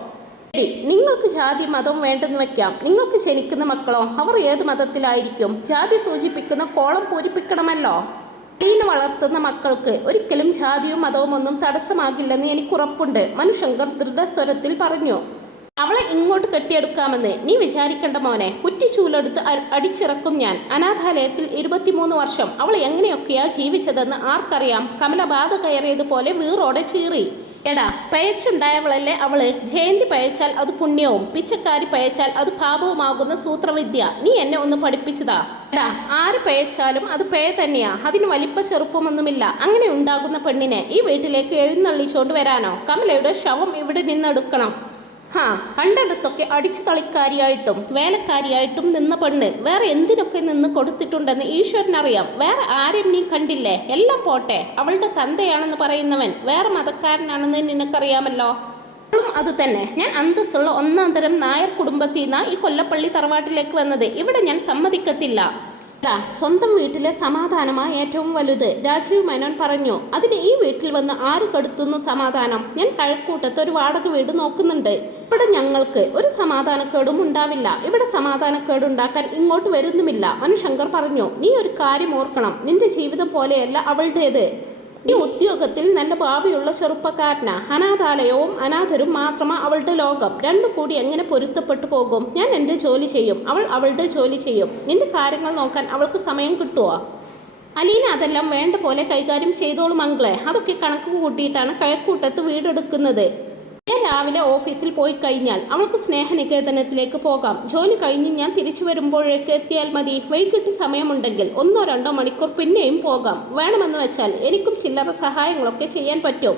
നിങ്ങൾക്ക് ജാതി മതം വേണ്ടെന്ന് വെക്കാം. നിങ്ങൾക്ക് ജനിക്കുന്ന മക്കളോ അവർ ഏത് മതത്തിലായിരിക്കും? ജാതി സൂചിപ്പിക്കുന്ന കോളം പൂരിപ്പിക്കണമല്ലോ. അലീന വളർത്തുന്ന മക്കൾക്ക് ഒരിക്കലും ജാതിയും മതവും ഒന്നും തടസ്സമാകില്ലെന്ന് എനിക്കുറപ്പുണ്ട്, മനുശങ്കർ ദൃഢസ്വരത്തിൽ പറഞ്ഞു. അവളെ ഇങ്ങോട്ട് കെട്ടിയെടുക്കാമെന്ന് നീ വിചാരിക്കേണ്ട മോനെ. കുറ്റിച്ചൂലെടുത്ത് അടിച്ചിറക്കും ഞാൻ. അനാഥാലയത്തിൽ 23 വർഷം അവൾ എങ്ങനെയൊക്കെയാ ജീവിച്ചതെന്ന് ആർക്കറിയാം? കമല ബാധ കയറിയതുപോലെ വീറോടെ ചീറി. എടാ, പഴച്ചുണ്ടായവളല്ലേ അവള്. ജയന്തി പഴച്ചാൽ അത് പുണ്യവും പിച്ചക്കാരി പഴച്ചാൽ അത് പാപവുമാകുന്ന സൂത്രവിദ്യ നീ എന്നെ ഒന്ന് പഠിപ്പിച്ചതാ. എടാ, ആര് പഴച്ചാലും അത് പഴ തന്നെയാ. അതിന് വലിപ്പ ചെറുപ്പമൊന്നുമില്ല. അങ്ങനെ ഉണ്ടാകുന്ന പെണ്ണിനെ ഈ വീട്ടിലേക്ക് എഴുന്നള്ളിച്ചോണ്ട് വരാനോ? കമലയുടെ ശവം ഇവിടെ നിന്നെടുക്കണം. കണ്ടെടുത്തൊക്കെ അടിച്ചു തളിക്കാരിയായിട്ടും വേലക്കാരിയായിട്ടും നിന്ന പെണ്ണ് വേറെ എന്തിനൊക്കെ നിന്ന് കൊടുത്തിട്ടുണ്ടെന്ന് ഈശ്വരനറിയാം. വേറെ ആരും നീ കണ്ടില്ലേ? എല്ലാം പോട്ടെ, അവളുടെ തന്തയാണെന്ന് പറയുന്നവൻ വേറെ മതക്കാരനാണെന്ന് നിനക്കറിയാമല്ലോ. അത് തന്നെ. ഞാൻ അന്തസ്സുള്ള 1-ാം തരം നായർ കുടുംബത്തിൽ നിന്നാ ഈ കൊല്ലപ്പള്ളി തറവാട്ടിലേക്ക് വന്നത്. ഇവിടെ ഞാൻ സമ്മതിക്കത്തില്ല. സ്വന്തം വീട്ടിലെ സമാധാനമാ ഏറ്റവും വലുത്, രാജീവ് മേനോൻ പറഞ്ഞു. അതിന് ഈ വീട്ടിൽ വന്ന് ആര് കെടുത്തുന്നു സമാധാനം? ഞാൻ കഴക്കൂട്ടത്ത് ഒരു വാടക വീട് നോക്കുന്നുണ്ട്. ഇവിടെ ഞങ്ങൾക്ക് ഒരു സമാധാനക്കേടും ഉണ്ടാവില്ല. ഇവിടെ സമാധാനക്കേടുണ്ടാക്കാൻ ഇങ്ങോട്ട് വരുന്നുമില്ല, മനുശങ്കർ പറഞ്ഞു. നീ ഒരു കാര്യം ഓർക്കണം, നിന്റെ ജീവിതം പോലെയല്ല അവളുടേത്. ഈ ഉദ്യോഗത്തിൽ നല്ല ഭാവിയുള്ള ചെറുപ്പക്കാരനാ. അനാഥാലയവും അനാഥരും മാത്രമാ അവളുടെ ലോകം. രണ്ടും കൂടി എങ്ങനെ പൊരുത്തപ്പെട്ടു പോകും? ഞാൻ എൻ്റെ ജോലി ചെയ്യും, അവൾ അവളുടെ ജോലി ചെയ്യും. നിന്റെ കാര്യങ്ങൾ നോക്കാൻ അവൾക്ക് സമയം കിട്ടുമോ? അലീന അതെല്ലാം വേണ്ട പോലെ കൈകാര്യം ചെയ്തോളും മംഗളെ. അതൊക്കെ കണക്ക് കൂട്ടിയിട്ടാണ് കഴക്കൂട്ടത്ത് വീടെടുക്കുന്നത്. ഞാൻ രാവിലെ ഓഫീസിൽ പോയി കഴിഞ്ഞാൽ അവൾക്ക് സ്നേഹനികേതനത്തിലേക്ക് പോകാം. ജോലി കഴിഞ്ഞ് ഞാൻ തിരിച്ചു വരുമ്പോഴേക്ക് എത്തിയാൽ മതി. വൈകിട്ട് സമയമുണ്ടെങ്കിൽ 1-2 മണിക്കൂർ പിന്നെയും പോകാം. വേണമെന്ന് വെച്ചാൽ എനിക്കും ചില്ലറ സഹായങ്ങളൊക്കെ ചെയ്യാൻ പറ്റും.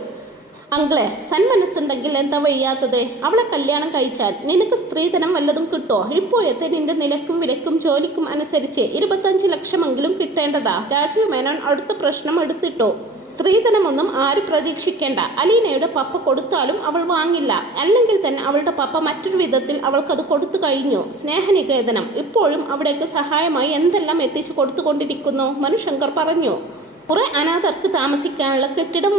അങ്കിളെ, സന്മനസ്സുണ്ടെങ്കിൽ എന്താ വയ്യാത്തത്? അവളെ കല്യാണം കഴിച്ചാൽ നിനക്ക് സ്ത്രീധനം വല്ലതും കിട്ടുമോ? ഇപ്പോഴത്തെ നിന്റെ നിലക്കും വിലക്കും ജോലിക്കും അനുസരിച്ച് 25 ലക്ഷമെങ്കിലും കിട്ടേണ്ടതാ. രാജീവ് മേനോൻ അടുത്ത പ്രശ്നം എടുത്തിട്ടു. സ്ത്രീധനമൊന്നും ആരും പ്രതീക്ഷിക്കേണ്ട. അലീനയുടെ പപ്പ കൊടുത്താലും അവൾ വാങ്ങില്ല. അല്ലെങ്കിൽ തന്നെ അവളുടെ പപ്പ മറ്റൊരു വിധത്തിൽ അവൾക്കത് കൊടുത്തു കഴിഞ്ഞു. സ്നേഹനികേതനം ഇപ്പോഴും അവിടേക്ക് സഹായമായി എന്തെല്ലാം എത്തിച്ചു കൊടുത്തുകൊണ്ടിരിക്കുന്നു. മനുശങ്കർ പറഞ്ഞു. കുറെ അനാഥർക്ക് താമസിക്കാനുള്ള കെട്ടിടം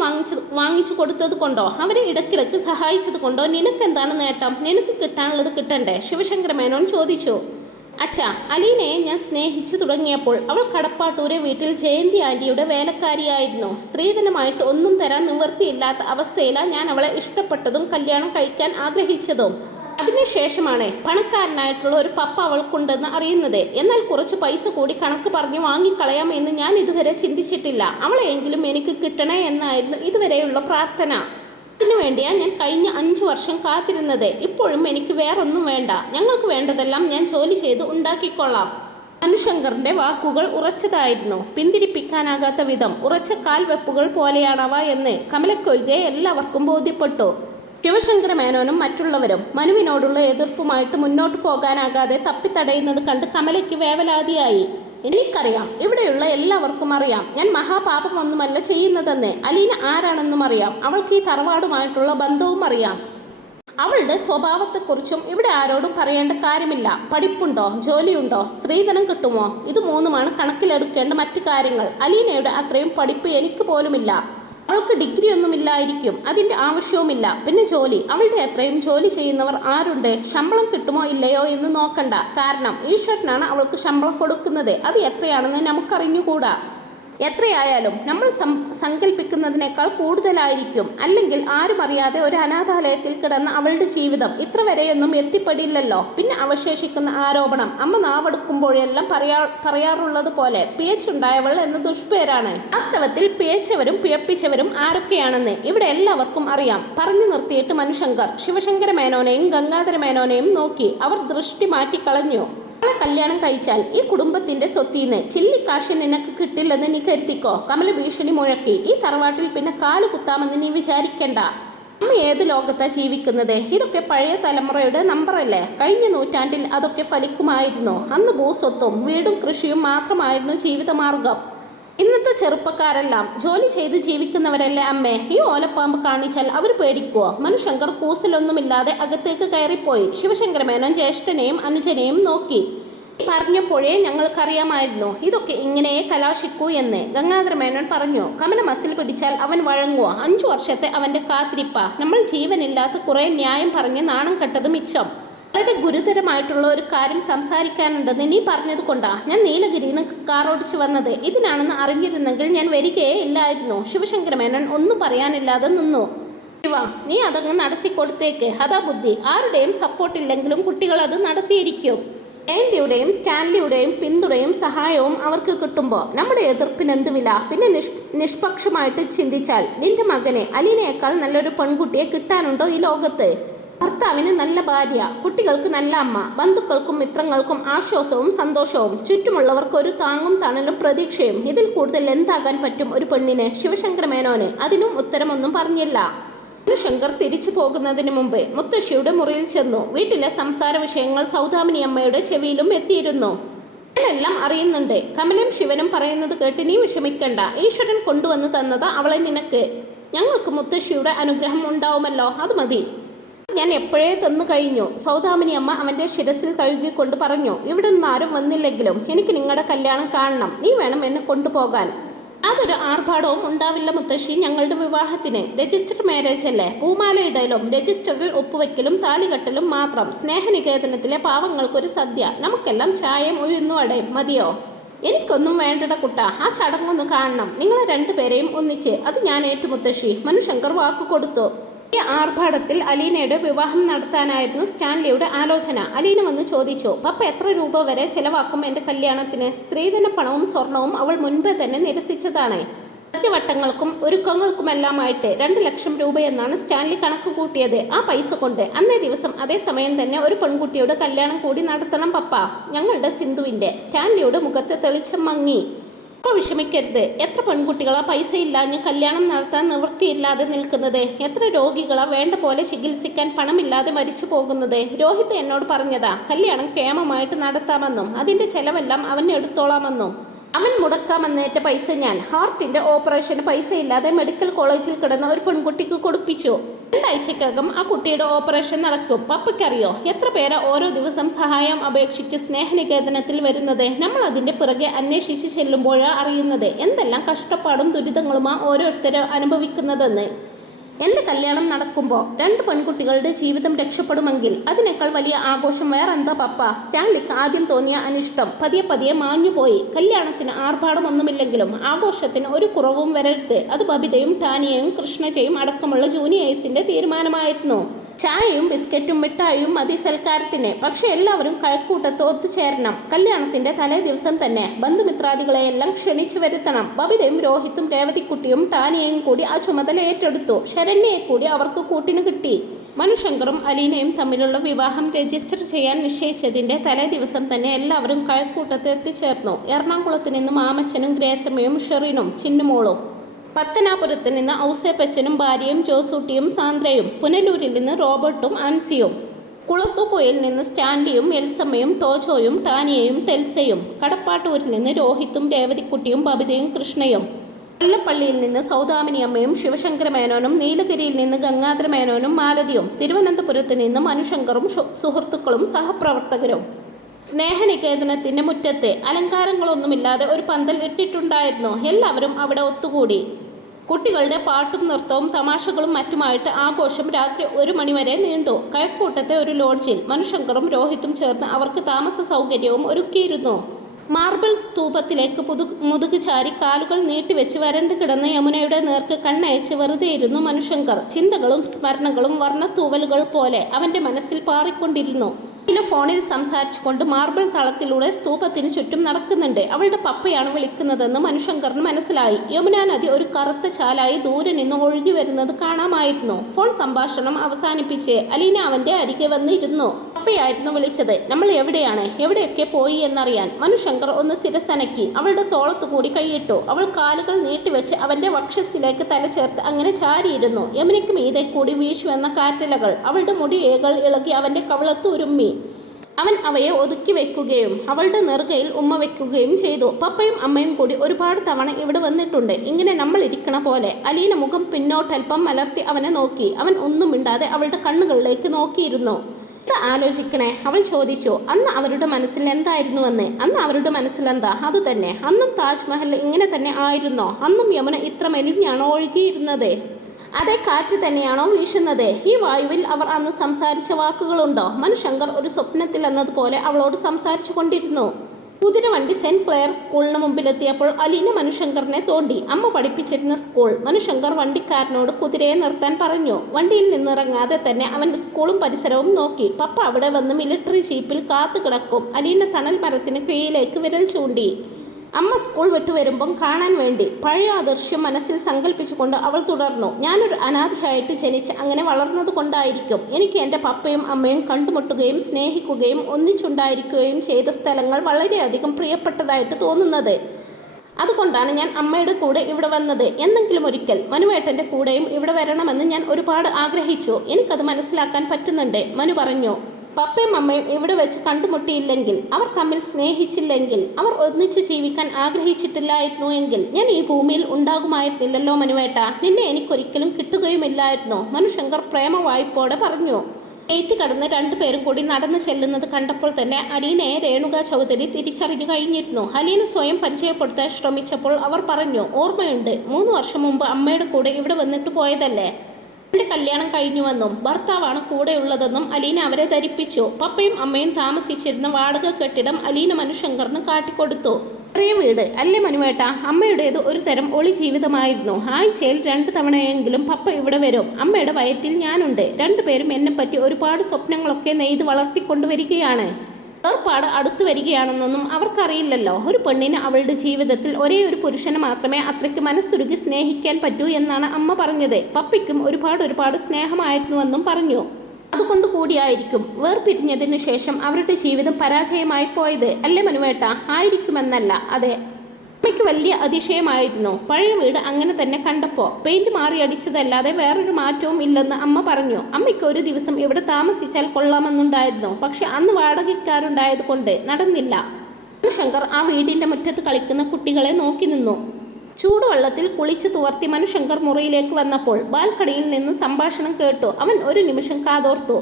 വാങ്ങിച്ചു കൊടുത്തത് കൊണ്ടോ അവരെ ഇടയ്ക്കിടയ്ക്ക് സഹായിച്ചത് കൊണ്ടോ നിനക്കെന്താണ് നേട്ടം? നിനക്ക് കിട്ടാനുള്ളത് കിട്ടണ്ടേ? ശിവശങ്കര മേനോൻ ചോദിച്ചു. അച്ഛാ, അലീനയെ ഞാൻ സ്നേഹിച്ചു തുടങ്ങിയപ്പോൾ അവൾ കടപ്പാട്ടൂരെ വീട്ടിൽ ജയന്തി ആൻറ്റിയുടെ വേലക്കാരിയായിരുന്നു. സ്ത്രീധനമായിട്ട് ഒന്നും തരാൻ നിവൃത്തിയില്ലാത്ത അവസ്ഥയിലാണ് ഞാൻ അവളെ ഇഷ്ടപ്പെട്ടതും കല്യാണം കഴിക്കാൻ ആഗ്രഹിച്ചതും. അതിനുശേഷമാണ് പണക്കാരനായിട്ടുള്ള ഒരു പപ്പ അവൾക്കുണ്ടെന്ന് അറിയുന്നത്. എന്നാൽ കുറച്ച് പൈസ കൂടി കണക്ക് പറഞ്ഞ് വാങ്ങിക്കളയാം എന്ന് ഞാൻ ഇതുവരെ ചിന്തിച്ചിട്ടില്ല. അവളെയെങ്കിലും എനിക്ക് കിട്ടണേ എന്നായിരുന്നു ഇതുവരെയുള്ള പ്രാർത്ഥന. അതിനുവേണ്ടിയാണ് ഞാൻ കഴിഞ്ഞ 5 വർഷം കാത്തിരുന്നത്. ഇപ്പോഴും എനിക്ക് വേറൊന്നും വേണ്ട. ഞങ്ങൾക്ക് വേണ്ടതെല്ലാം ഞാൻ ജോലി ചെയ്ത് ഉണ്ടാക്കിക്കൊള്ളാം. മനുശങ്കറിന്റെ വാക്കുകൾ ഉറച്ചതായിരുന്നു. പിന്തിരിപ്പിക്കാനാകാത്ത വിധം ഉറച്ച കാൽവെപ്പുകൾ പോലെയാണവ എന്ന് കമലക്കൊഴികെ എല്ലാവർക്കും ബോധ്യപ്പെട്ടു. ശിവശങ്കര മേനോനും മറ്റുള്ളവരും മനുവിനോടുള്ള എതിർപ്പുമായിട്ട് മുന്നോട്ട് പോകാനാകാതെ തപ്പിത്തടയുന്നത് കണ്ട് കമലയ്ക്ക് വേവലാതിയായി. എനിക്കറിയാം, ഇവിടെയുള്ള എല്ലാവർക്കും അറിയാം, ഞാൻ മഹാപാപമൊന്നുമല്ല ചെയ്യുന്നതെന്ന്. അലീന ആരാണെന്നും അറിയാം. അവൾക്ക് ഈ തറവാടുമായിട്ടുള്ള ബന്ധവും അറിയാം. അവളുടെ സ്വഭാവത്തെക്കുറിച്ചും ഇവിടെ ആരോടും പറയേണ്ട കാര്യമില്ല. പഠിപ്പുണ്ടോ, ജോലിയുണ്ടോ, സ്ത്രീധനം കിട്ടുമോ, ഇത് മൂന്നുമാണ് കണക്കിലെടുക്കേണ്ട മറ്റു കാര്യങ്ങൾ. അലീനയുടെ അത്രയും പഠിപ്പ് എനിക്ക് പോലുമില്ല. അവൾക്ക് ഡിഗ്രി ഒന്നുമില്ലായിരിക്കും, അതിൻ്റെ ആവശ്യവുമില്ല. പിന്നെ ജോലി, അവളുടെ അത്രയും ജോലി ചെയ്യുന്നവർ ആരുണ്ട്? ശമ്പളം കിട്ടുമോ ഇല്ലയോ എന്ന് നോക്കണ്ട. കാരണം ഈശ്വരനാണ് അവൾക്ക് ശമ്പളം കൊടുക്കുന്നത്. അത് എത്രയാണെന്ന് നമുക്കറിഞ്ഞുകൂടാ. എത്രയായാലും നമ്മൾ സങ്കല്പിക്കുന്നതിനേക്കാൾ കൂടുതലായിരിക്കും. അല്ലെങ്കിൽ ആരും അറിയാതെ ഒരു അനാഥാലയത്തിൽ കിടന്ന അവളുടെ ജീവിതം ഇത്ര വരെയൊന്നും എത്തിപ്പെടില്ലല്ലോ. പിന്നെ അവശേഷിക്കുന്ന ആരോപണം, അമ്മ നാവെടുക്കുമ്പോഴെല്ലാം പറയാറുള്ളത് പോലെ പിഴച്ചുണ്ടായവൾ എന്ന ദുഷ്പേരാണ്. വാസ്തവത്തിൽ പിഴച്ചവരും പിഴപ്പിച്ചവരും ആരൊക്കെയാണെന്ന് ഇവിടെ എല്ലാവർക്കും അറിയാം. പറഞ്ഞു നിർത്തിയിട്ട് മനുശങ്കർ ശിവശങ്കര മേനോനെയും ഗംഗാധര മേനോനെയും നോക്കി. അവർ ദൃഷ്ടി മാറ്റിക്കളഞ്ഞു. അവളെ കല്യാണം കഴിച്ചാൽ ഈ കുടുംബത്തിന്റെ സ്വത്തിന്ന് ചില്ലിക്കാശ് നിനക്ക് കിട്ടില്ലെന്ന് നീ കരുതിക്കോ. കമല ഭീഷണി മുഴക്കി. ഈ തറവാട്ടിൽ പിന്നെ കാല് കുത്താമെന്ന് നീ വിചാരിക്കണ്ട. അമ്മ ഏത് ലോകത്താ ജീവിക്കുന്നത്? ഇതൊക്കെ പഴയ തലമുറയുടെ നമ്പറല്ലേ? കഴിഞ്ഞ നൂറ്റാണ്ടിൽ അതൊക്കെ ഫലിക്കുമായിരുന്നു. അന്ന് ഭൂസ്വത്തും വീടും കൃഷിയും മാത്രമായിരുന്നു ജീവിതമാർഗം. ഇന്നത്തെ ചെറുപ്പക്കാരെല്ലാം ജോലി ചെയ്ത് ജീവിക്കുന്നവരല്ലേ അമ്മേ? ഈ ഓലപ്പാമ്പ് കാണിച്ചാൽ അവർ പേടിക്കുവോ? മനുശങ്കർ കൂസലൊന്നുമില്ലാതെ അകത്തേക്ക് കയറിപ്പോയി. ശിവശങ്കര മേനോൻ ജ്യേഷ്ഠനെയും അനുജനെയും നോക്കി. പറഞ്ഞപ്പോഴേ ഞങ്ങൾക്കറിയാമായിരുന്നു ഇതൊക്കെ ഇങ്ങനെയേ കലാശിക്കൂ എന്ന് ഗംഗാധര മേനോൻ പറഞ്ഞു. കമല മസിൽ പിടിച്ചാൽ അവൻ വഴങ്ങുവോ? 5 വർഷത്തെ അവൻ്റെ കാത്തിരിപ്പ. നമ്മൾ ജീവനില്ലാത്ത കുറേ ന്യായം പറഞ്ഞ് നാണം കെട്ടത് മിച്ചം. വളരെ ഗുരുതരമായിട്ടുള്ള ഒരു കാര്യം സംസാരിക്കാനുണ്ടെന്ന് നീ പറഞ്ഞത് കൊണ്ടാ ഞാൻ നീലഗിരിയിൽ നിന്ന് കാറോടിച്ചു വന്നത്. ഇതിനാണെന്ന് അറിഞ്ഞിരുന്നെങ്കിൽ ഞാൻ വരികയേ ഇല്ലായിരുന്നു. ശിവശങ്കര മേനോൻ ഒന്നും പറയാനില്ലാതെ നിന്നു. ശിവ, നീ അതങ്ങ് നടത്തിക്കൊടുത്തേക്ക്. അതാ ബുദ്ധി. ആരുടെയും സപ്പോർട്ടില്ലെങ്കിലും കുട്ടികൾ അത് നടത്തിയിരിക്കും. ജയന്തിയുടെയും സ്റ്റാൻലിയുടെയും പിന്തുണയും സഹായവും അവർക്ക് കിട്ടുമ്പോൾ നമ്മുടെ എതിർപ്പിന് എന്ത് വില? പിന്നെ നിഷ്പക്ഷമായിട്ട് ചിന്തിച്ചാൽ നിന്റെ മകനെ അലീനയേക്കാൾ നല്ലൊരു പെൺകുട്ടിയെ കിട്ടാനുണ്ടോ ഈ ലോകത്ത്? ഭർത്താവിന് നല്ല ഭാര്യ, കുട്ടികൾക്ക് നല്ല അമ്മ, ബന്ധുക്കൾക്കും മിത്രങ്ങൾക്കും ആശ്വാസവും സന്തോഷവും, ചുറ്റുമുള്ളവർക്ക് ഒരു താങ്ങും തണലും പ്രതീക്ഷയും. ഇതിൽ കൂടുതൽ എന്താകാൻ പറ്റും ഒരു പെണ്ണിന്? ശിവശങ്കര മേനോന് അതിനും ഉത്തരമൊന്നും പറഞ്ഞില്ല. ശങ്കർ തിരിച്ചു പോകുന്നതിന് മുമ്പ് മുത്തശ്ശിയുടെ മുറിയിൽ ചെന്നു. വീട്ടിലെ സംസാര വിഷയങ്ങൾ സൗദാമിനി അമ്മയുടെ ചെവിയിലും എത്തിയിരുന്നു. ഞാനെല്ലാം അറിയുന്നുണ്ട്. കമലയും ശിവനും പറയുന്നത് കേട്ട് നീ വിഷമിക്കണ്ട. ഈശ്വരൻ കൊണ്ടുവന്ന് തന്നതാ അവളെ നിനക്ക്. ഞങ്ങൾക്ക് മുത്തശ്ശിയുടെ അനുഗ്രഹം ഉണ്ടാവുമല്ലോ, അത് മതി. ഞാൻ എപ്പോഴേ തന്നു കഴിഞ്ഞു. സൗദാമിനി അമ്മ അവൻ്റെ ശിരസിൽ തഴുകിക്കൊണ്ട് പറഞ്ഞു. ഇവിടെ നിന്ന് ആരും വന്നില്ലെങ്കിലും എനിക്ക് നിങ്ങളുടെ കല്യാണം കാണണം. നീ വേണം എന്നെ കൊണ്ടുപോകാൻ. അതൊരു ആർഭാടവും ഉണ്ടാവില്ല മുത്തശ്ശി. ഞങ്ങളുടെ വിവാഹത്തിന് രജിസ്റ്റർഡ് മാരേജ് അല്ലേ? പൂമാലയിടലും രജിസ്റ്ററിൽ ഒപ്പുവെക്കലും താലികെട്ടലും മാത്രം. സ്നേഹനികേതനത്തിലെ പാവങ്ങൾക്കൊരു സദ്യ. നമുക്കെല്ലാം ചായയും ഉഴുന്നുവടയും മതിയോ? എനിക്കൊന്നും വേണ്ടട കുട്ട, ആ ചടങ്ങൊന്ന് കാണണം. നിങ്ങളെ രണ്ടുപേരെയും ഒന്നിച്ച്. അത് ഞാൻ ഏറ്റു മുത്തശ്ശി. മനുശങ്കർ വാക്കു കൊടുത്തു. ഈ ആർഭാടത്തിൽ അലീനയുടെ വിവാഹം നടത്താനായിരുന്നു സ്റ്റാൻലിയുടെ ആലോചന. അലീന വന്ന് ചോദിച്ചു, പപ്പ എത്ര രൂപ വരെ ചെലവാക്കും എൻ്റെ കല്യാണത്തിന്? സ്ത്രീധന പണവും സ്വർണവും അവൾ മുൻപേ തന്നെ നിരസിച്ചതാണ്. സത്യവട്ടങ്ങൾക്കും ഒരുക്കങ്ങൾക്കുമെല്ലാമായിട്ട് 2 ലക്ഷം രൂപയെന്നാണ് സ്റ്റാൻലി കണക്ക് കൂട്ടിയത്. ആ പൈസ കൊണ്ട് അന്നേ ദിവസം അതേ സമയം തന്നെ ഒരു പെൺകുട്ടിയുടെ കല്യാണം കൂടി നടത്തണം പപ്പ, ഞങ്ങളുടെ സിന്ധുവിൻ്റെ. സ്റ്റാൻലിയുടെ മുഖത്ത് തെളിച്ചം മങ്ങി. പപ്പ വിഷമിക്കരുത്. എത്ര പെൺകുട്ടികളാ പൈസ ഇല്ലാഞ്ഞ് കല്യാണം നടത്താൻ നിവൃത്തിയില്ലാതെ നിൽക്കുന്നത്? എത്ര രോഗികളാ വേണ്ട പോലെ ചികിത്സിക്കാൻ പണമില്ലാതെ മരിച്ചു പോകുന്നത്? രോഹിത് എന്നോട് പറഞ്ഞതാ കല്യാണം ക്ഷേമമായിട്ട് നടത്താമെന്നും അതിൻ്റെ ചെലവെല്ലാം അവൻ എടുത്തോളാമെന്നും. അവൻ മുടക്കാമെന്നേറ്റ പൈസ ഞാൻ ഹാർട്ടിൻ്റെ ഓപ്പറേഷന് പൈസയില്ലാതെ മെഡിക്കൽ കോളേജിൽ കിടന്ന ഒരു പെൺകുട്ടിക്ക് കൊടുപ്പിച്ചു. 2 ആഴ്ചക്കകം ആ കുട്ടിയുടെ ഓപ്പറേഷൻ നടക്കും. പപ്പയ്ക്കറിയോ എത്ര പേരെ ഓരോ ദിവസം സഹായം അപേക്ഷിച്ച് സ്നേഹനികേതനത്തിൽ വരുന്നത്? നമ്മൾ അതിൻ്റെ പിറകെ അന്വേഷിച്ച് ചെല്ലുമ്പോഴാണ് അറിയുന്നത് എന്തെല്ലാം കഷ്ടപ്പാടും ദുരിതങ്ങളുമാ ഓരോരുത്തരും അനുഭവിക്കുന്നതെന്ന്. എൻ്റെ കല്യാണം നടക്കുമ്പോൾ 2 പെൺകുട്ടികളുടെ ജീവിതം രക്ഷപ്പെടുമെങ്കിൽ അതിനേക്കാൾ വലിയ ആഘോഷം വേറെന്താ പപ്പ? സ്റ്റാൻലിക്ക് ആദ്യം തോന്നിയ അനിഷ്ടം പതിയെ പതിയെ മാഞ്ഞുപോയി. കല്യാണത്തിന് ആർഭാടമൊന്നുമില്ലെങ്കിലും ആഘോഷത്തിന് ഒരു കുറവും വരരുത്. അത് ബബിതയും ടാനിയയും കൃഷ്ണജയും അടക്കമുള്ള ജൂനിയേഴ്സിൻ്റെ തീരുമാനമായിരുന്നു. ചായയും ബിസ്ക്കറ്റും മിഠായിയും മതി സൽക്കാരത്തിന്. പക്ഷെ എല്ലാവരും കഴക്കൂട്ടത്ത് ഒത്തുചേരണം. കല്യാണത്തിൻ്റെ തലേ ദിവസം തന്നെ ബന്ധുമിത്രാദികളെയെല്ലാം ക്ഷണിച്ചു വരുത്തണം. ബബിതയും രോഹിത്തും രേവതിക്കുട്ടിയും ടാനിയയും കൂടി ആ ചുമതല ഏറ്റെടുത്തു. ശരണ്യയെ കൂടി അവർക്ക് കൂട്ടിന് കിട്ടി. മനുശങ്കറും അലീനയും തമ്മിലുള്ള വിവാഹം രജിസ്റ്റർ ചെയ്യാൻ നിശ്ചയിച്ചതിൻ്റെ തലേ ദിവസം തന്നെ എല്ലാവരും കഴക്കൂട്ടത്ത് എത്തിച്ചേർന്നു. എറണാകുളത്ത് നിന്ന് മാമച്ചനും ഗ്രേസമ്മയും ഷെറിനും ചിന്നുമോളും, പത്തനാപുരത്ത് നിന്ന് ഔസേപ്പച്ചനും ഭാര്യയും ജോസൂട്ടിയും സാന്ദ്രയും, പുനലൂരിൽ നിന്ന് റോബർട്ടും ആൻസിയും, കുളത്തുപുഴയിൽ നിന്ന് സ്റ്റാൻലിയും എൽസമ്മയും ടോജോയും ടാനിയയും ടെൽസയും, കടപ്പാട്ടൂരിൽ നിന്ന് രോഹിത്തും രേവതിക്കുട്ടിയും ബബിതയും കൃഷ്ണയും, കൊല്ലപ്പള്ളിയിൽ നിന്ന് സൗദാമിനിയമ്മയും ശിവശങ്കരമേനോനും, നീലഗിരിയിൽ നിന്ന് ഗംഗാധരമേനോനും മാലതിയും, തിരുവനന്തപുരത്ത് നിന്ന് മനുശങ്കറും സുഹൃത്തുക്കളും സഹപ്രവർത്തകരും. സ്നേഹനികേതനത്തിൻ്റെ മുറ്റത്ത് അലങ്കാരങ്ങളൊന്നുമില്ലാതെ ഒരു പന്തൽ ഇട്ടിട്ടുണ്ടായിരുന്നു. എല്ലാവരും അവിടെ ഒത്തുകൂടി. കുട്ടികളുടെ പാട്ടും നൃത്തവും തമാശകളും മറ്റുമായിട്ട് ആഘോഷം രാത്രി 1 മണി വരെ നീണ്ടു. കഴക്കൂട്ടത്തെ ഒരു ലോഡ്ജിൽ മനുശങ്കറും രോഹിത്തും ചേർന്ന് അവർക്ക് താമസ സൗകര്യവും ഒരുക്കിയിരുന്നു. മാർബിൾ സ്തൂപത്തിലേക്ക് മുതുക് ചാരി കാലുകൾ നീട്ടിവെച്ച് വരണ്ട് കിടന്ന യമുനയുടെ നേർക്ക് കണ്ണയച്ച് വെറുതെയിരുന്നു മനുശങ്കർ. ചിന്തകളും സ്മരണകളും വർണ്ണത്തൂവലുകൾ പോലെ അവൻ്റെ മനസ്സിൽ പാറിക്കൊണ്ടിരുന്നു. പിന്നെ ഫോണിൽ സംസാരിച്ചുകൊണ്ട് മാർബിൾ തളത്തിലൂടെ സ്തൂപത്തിന് ചുറ്റും നടക്കുന്നുണ്ട്. അവളുടെ പപ്പയാണ് വിളിക്കുന്നതെന്ന് മനുശങ്കറിന് മനസ്സിലായി. യമുനാ നദി ഒരു കറുത്ത ചാലായി ദൂരെ നിന്ന് ഒഴുകി വരുന്നത് കാണാമായിരുന്നു. ഫോൺ സംഭാഷണം അവസാനിപ്പിച്ച് അലീന അവൻ്റെ അരികെ വന്നിരുന്നു. പപ്പയായിരുന്നു വിളിച്ചത്. നമ്മൾ എവിടെയാണ്, എവിടെയൊക്കെ പോയി എന്നറിയാൻ. മനുശങ്കർ ഒന്ന് ശിരസനക്കി. അവളുടെ തോളത്തുകൂടി കൈയിട്ടു. അവൾ കാലുകൾ നീട്ടിവെച്ച് അവൻ്റെ വക്ഷസ്സിലേക്ക് തല ചേർത്ത് അങ്ങനെ ചാരിയിരുന്നു. യമുനയ്ക്ക് മീതെ കൂടി വീശുവെന്ന കാറ്റലകൾ അവളുടെ മുടിയേകൾ ഇളകി അവൻ്റെ കവിളത്ത് ഉരുമ്മി. അവൻ അവയെ ഒതുക്കി വയ്ക്കുകയും അവളുടെ നെറുകയിൽ ഉമ്മ വയ്ക്കുകയും ചെയ്തു. പപ്പയും അമ്മയും കൂടി ഒരുപാട് തവണ ഇവിടെ വന്നിട്ടുണ്ട്, ഇങ്ങനെ നമ്മൾ ഇരിക്കണ പോലെ. അലീന മുഖം പിന്നോട്ടൽപ്പം മലർത്തി അവനെ നോക്കി. അവൻ ഒന്നും മിണ്ടാതെ അവളുടെ കണ്ണുകളിലേക്ക് നോക്കിയിരുന്നു. ഇത് ആലോചിക്കണേ, അവൾ ചോദിച്ചു. അന്ന് അവരുടെ മനസ്സിൽ എന്തായിരുന്നുവെന്ന്. അന്ന് അവരുടെ മനസ്സിലെന്താ? അതുതന്നെ. അന്നും താജ്മഹൽ ഇങ്ങനെ തന്നെ ആയിരുന്നോ? അന്നും യമുന ഇത്ര മെലിഞ്ഞാണോ ഒഴുകിയിരുന്നത്? അതേ കാറ്റ് തന്നെയാണോ വീശുന്നത്? ഈ വായുവിൽ അവർ അന്ന് സംസാരിച്ച വാക്കുകളുണ്ടോ? മനുശങ്കർ ഒരു സ്വപ്നത്തിൽ എന്നതുപോലെ അവളോട് സംസാരിച്ചു കൊണ്ടിരുന്നു. കുതിരവണ്ടി സെന്റ് ക്ലെയർ സ്കൂളിന് മുമ്പിലെത്തിയപ്പോൾ അലീന മനുശങ്കറിനെ തോണ്ടി. അമ്മ പഠിപ്പിച്ചിരുന്ന സ്കൂൾ. മനുശങ്കർ വണ്ടിക്കാരനോട് കുതിരയെ നിർത്താൻ പറഞ്ഞു. വണ്ടിയിൽ നിന്നിറങ്ങാതെ തന്നെ അവൻ സ്കൂളും പരിസരവും നോക്കി. പപ്പ അവിടെ വന്ന് മിലിറ്ററി ജീപ്പിൽ കാത്തു കിടക്കും. അലീന തണൽ മരത്തിന് കീഴിലേക്ക് വിരൽ ചൂണ്ടി. അമ്മ സ്കൂൾ വിട്ടു വരുമ്പം കാണാൻ വേണ്ടി. പഴയ ആ ദൃശ്യം മനസ്സിൽ സങ്കല്പിച്ചുകൊണ്ട് അവൾ തുടർന്നു. ഞാനൊരു അനാഥയായിട്ട് ജനിച്ച് അങ്ങനെ വളർന്നത് കൊണ്ടായിരിക്കും എനിക്ക് എൻ്റെ പപ്പയും അമ്മയും കണ്ടുമുട്ടുകയും സ്നേഹിക്കുകയും ഒന്നിച്ചുണ്ടായിരിക്കുകയും ചെയ്ത സ്ഥലങ്ങൾ വളരെയധികം പ്രിയപ്പെട്ടതായിട്ട് തോന്നുന്നത്. അതുകൊണ്ടാണ് ഞാൻ അമ്മയുടെ കൂടെ ഇവിടെ വന്നത്. എന്തെങ്കിലും ഒരിക്കൽ മനുവേട്ടൻ്റെ കൂടെയും ഇവിടെ വരണമെന്ന് ഞാൻ ഒരുപാട് ആഗ്രഹിച്ചു. എനിക്കത് മനസ്സിലാക്കാൻ പറ്റുന്നുണ്ട്, മനു പറഞ്ഞു. പപ്പയും അമ്മയും ഇവിടെ വെച്ച് കണ്ടുമുട്ടിയില്ലെങ്കിൽ, അവർ തമ്മിൽ സ്നേഹിച്ചില്ലെങ്കിൽ, അവർ ഒന്നിച്ച് ജീവിക്കാൻ ആഗ്രഹിച്ചിട്ടില്ലായിരുന്നു എങ്കിൽ ഞാൻ ഈ ഭൂമിയിൽ ഉണ്ടാകുമായിരുന്നില്ലല്ലോ മനുവേട്ട. നിന്നെ എനിക്കൊരിക്കലും കിട്ടുകയുമില്ലായിരുന്നു, മനുശങ്കർ പ്രേമവായ്പോടെ പറഞ്ഞു. ഗേറ്റ് കടന്ന് 2 പേരും കൂടി നടന്നു ചെല്ലുന്നത് കണ്ടപ്പോൾ തന്നെ അലീനയെ രേണുക ചൗധരി തിരിച്ചറിഞ്ഞു കഴിഞ്ഞിരുന്നു. അലീന സ്വയം പരിചയപ്പെടുത്താൻ ശ്രമിച്ചപ്പോൾ അവർ പറഞ്ഞു, ഓർമ്മയുണ്ട്, 3 വർഷം മുമ്പ് അമ്മയുടെ കൂടെ ഇവിടെ വന്നിട്ട് പോയതല്ലേ? എൻ്റെ കല്യാണം കഴിഞ്ഞുവെന്നും ഭർത്താവാണ് കൂടെയുള്ളതെന്നും അലീന അവരെ ധരിപ്പിച്ചു. പപ്പയും അമ്മയും താമസിച്ചിരുന്ന വാടക കെട്ടിടം അലീന മനുശങ്കറിന് കാട്ടിക്കൊടുത്തു. ചെറിയ വീട് അല്ലേ മനുവേട്ട? അമ്മയുടേത് ഒരു തരം ഒളി ജീവിതമായിരുന്നു. ആഴ്ചയിൽ 2 തവണയെങ്കിലും പപ്പ ഇവിടെ വരും. അമ്മയുടെ വയറ്റിൽ ഞാനുണ്ട്. രണ്ടുപേരും എന്നെപ്പറ്റി ഒരുപാട് സ്വപ്നങ്ങളൊക്കെ നെയ്ത് വളർത്തിക്കൊണ്ടുവരികയാണ്. വേർപാട് അടുത്തു വരികയാണെന്നൊന്നും അവർക്കറിയില്ലല്ലോ. ഒരു പെണ്ണിന് അവളുടെ ജീവിതത്തിൽ ഒരേ ഒരു പുരുഷനെ മാത്രമേ അത്രയ്ക്ക് മനസ്സുരുകി സ്നേഹിക്കാൻ പറ്റൂ എന്നാണ് അമ്മ പറഞ്ഞത്. പപ്പയ്ക്കും ഒരുപാട് സ്നേഹമായിരുന്നുവെന്നും പറഞ്ഞു. അതുകൊണ്ട് കൂടിയായിരിക്കും വേർപിരിഞ്ഞതിനു ശേഷം അവരുടെ ജീവിതം പരാജയമായി പോയത് അല്ലേ മനുവേട്ട? ആയിരിക്കുമെന്നല്ല, അതെ. അമ്മയ്ക്ക് വലിയ അതിശയമായിരുന്നു പഴയ വീട് അങ്ങനെ തന്നെ കണ്ടപ്പോൾ. പെയിന്റ് മാറി അടിച്ചതല്ലാതെ വേറൊരു മാറ്റവും ഇല്ലെന്ന് അമ്മ പറഞ്ഞു. അമ്മയ്ക്ക് ഒരു ദിവസം ഇവിടെ താമസിച്ചാൽ കൊള്ളാമെന്നുണ്ടായിരുന്നു. പക്ഷെ അന്ന് വാടകയ്ക്കാരുണ്ടായത് കൊണ്ട് നടന്നില്ല. മനുശങ്കർ ആ വീടിന്റെ മുറ്റത്ത് കളിക്കുന്ന കുട്ടികളെ നോക്കി നിന്നു. ചൂടുവെള്ളത്തിൽ കുളിച്ചു തുവർത്തി മനുശങ്കർ മുറിയിലേക്ക് വന്നപ്പോൾ ബാൽക്കണിയിൽ നിന്ന് സംഭാഷണം കേട്ടു. അവൻ ഒരു നിമിഷം കാതോർത്തു.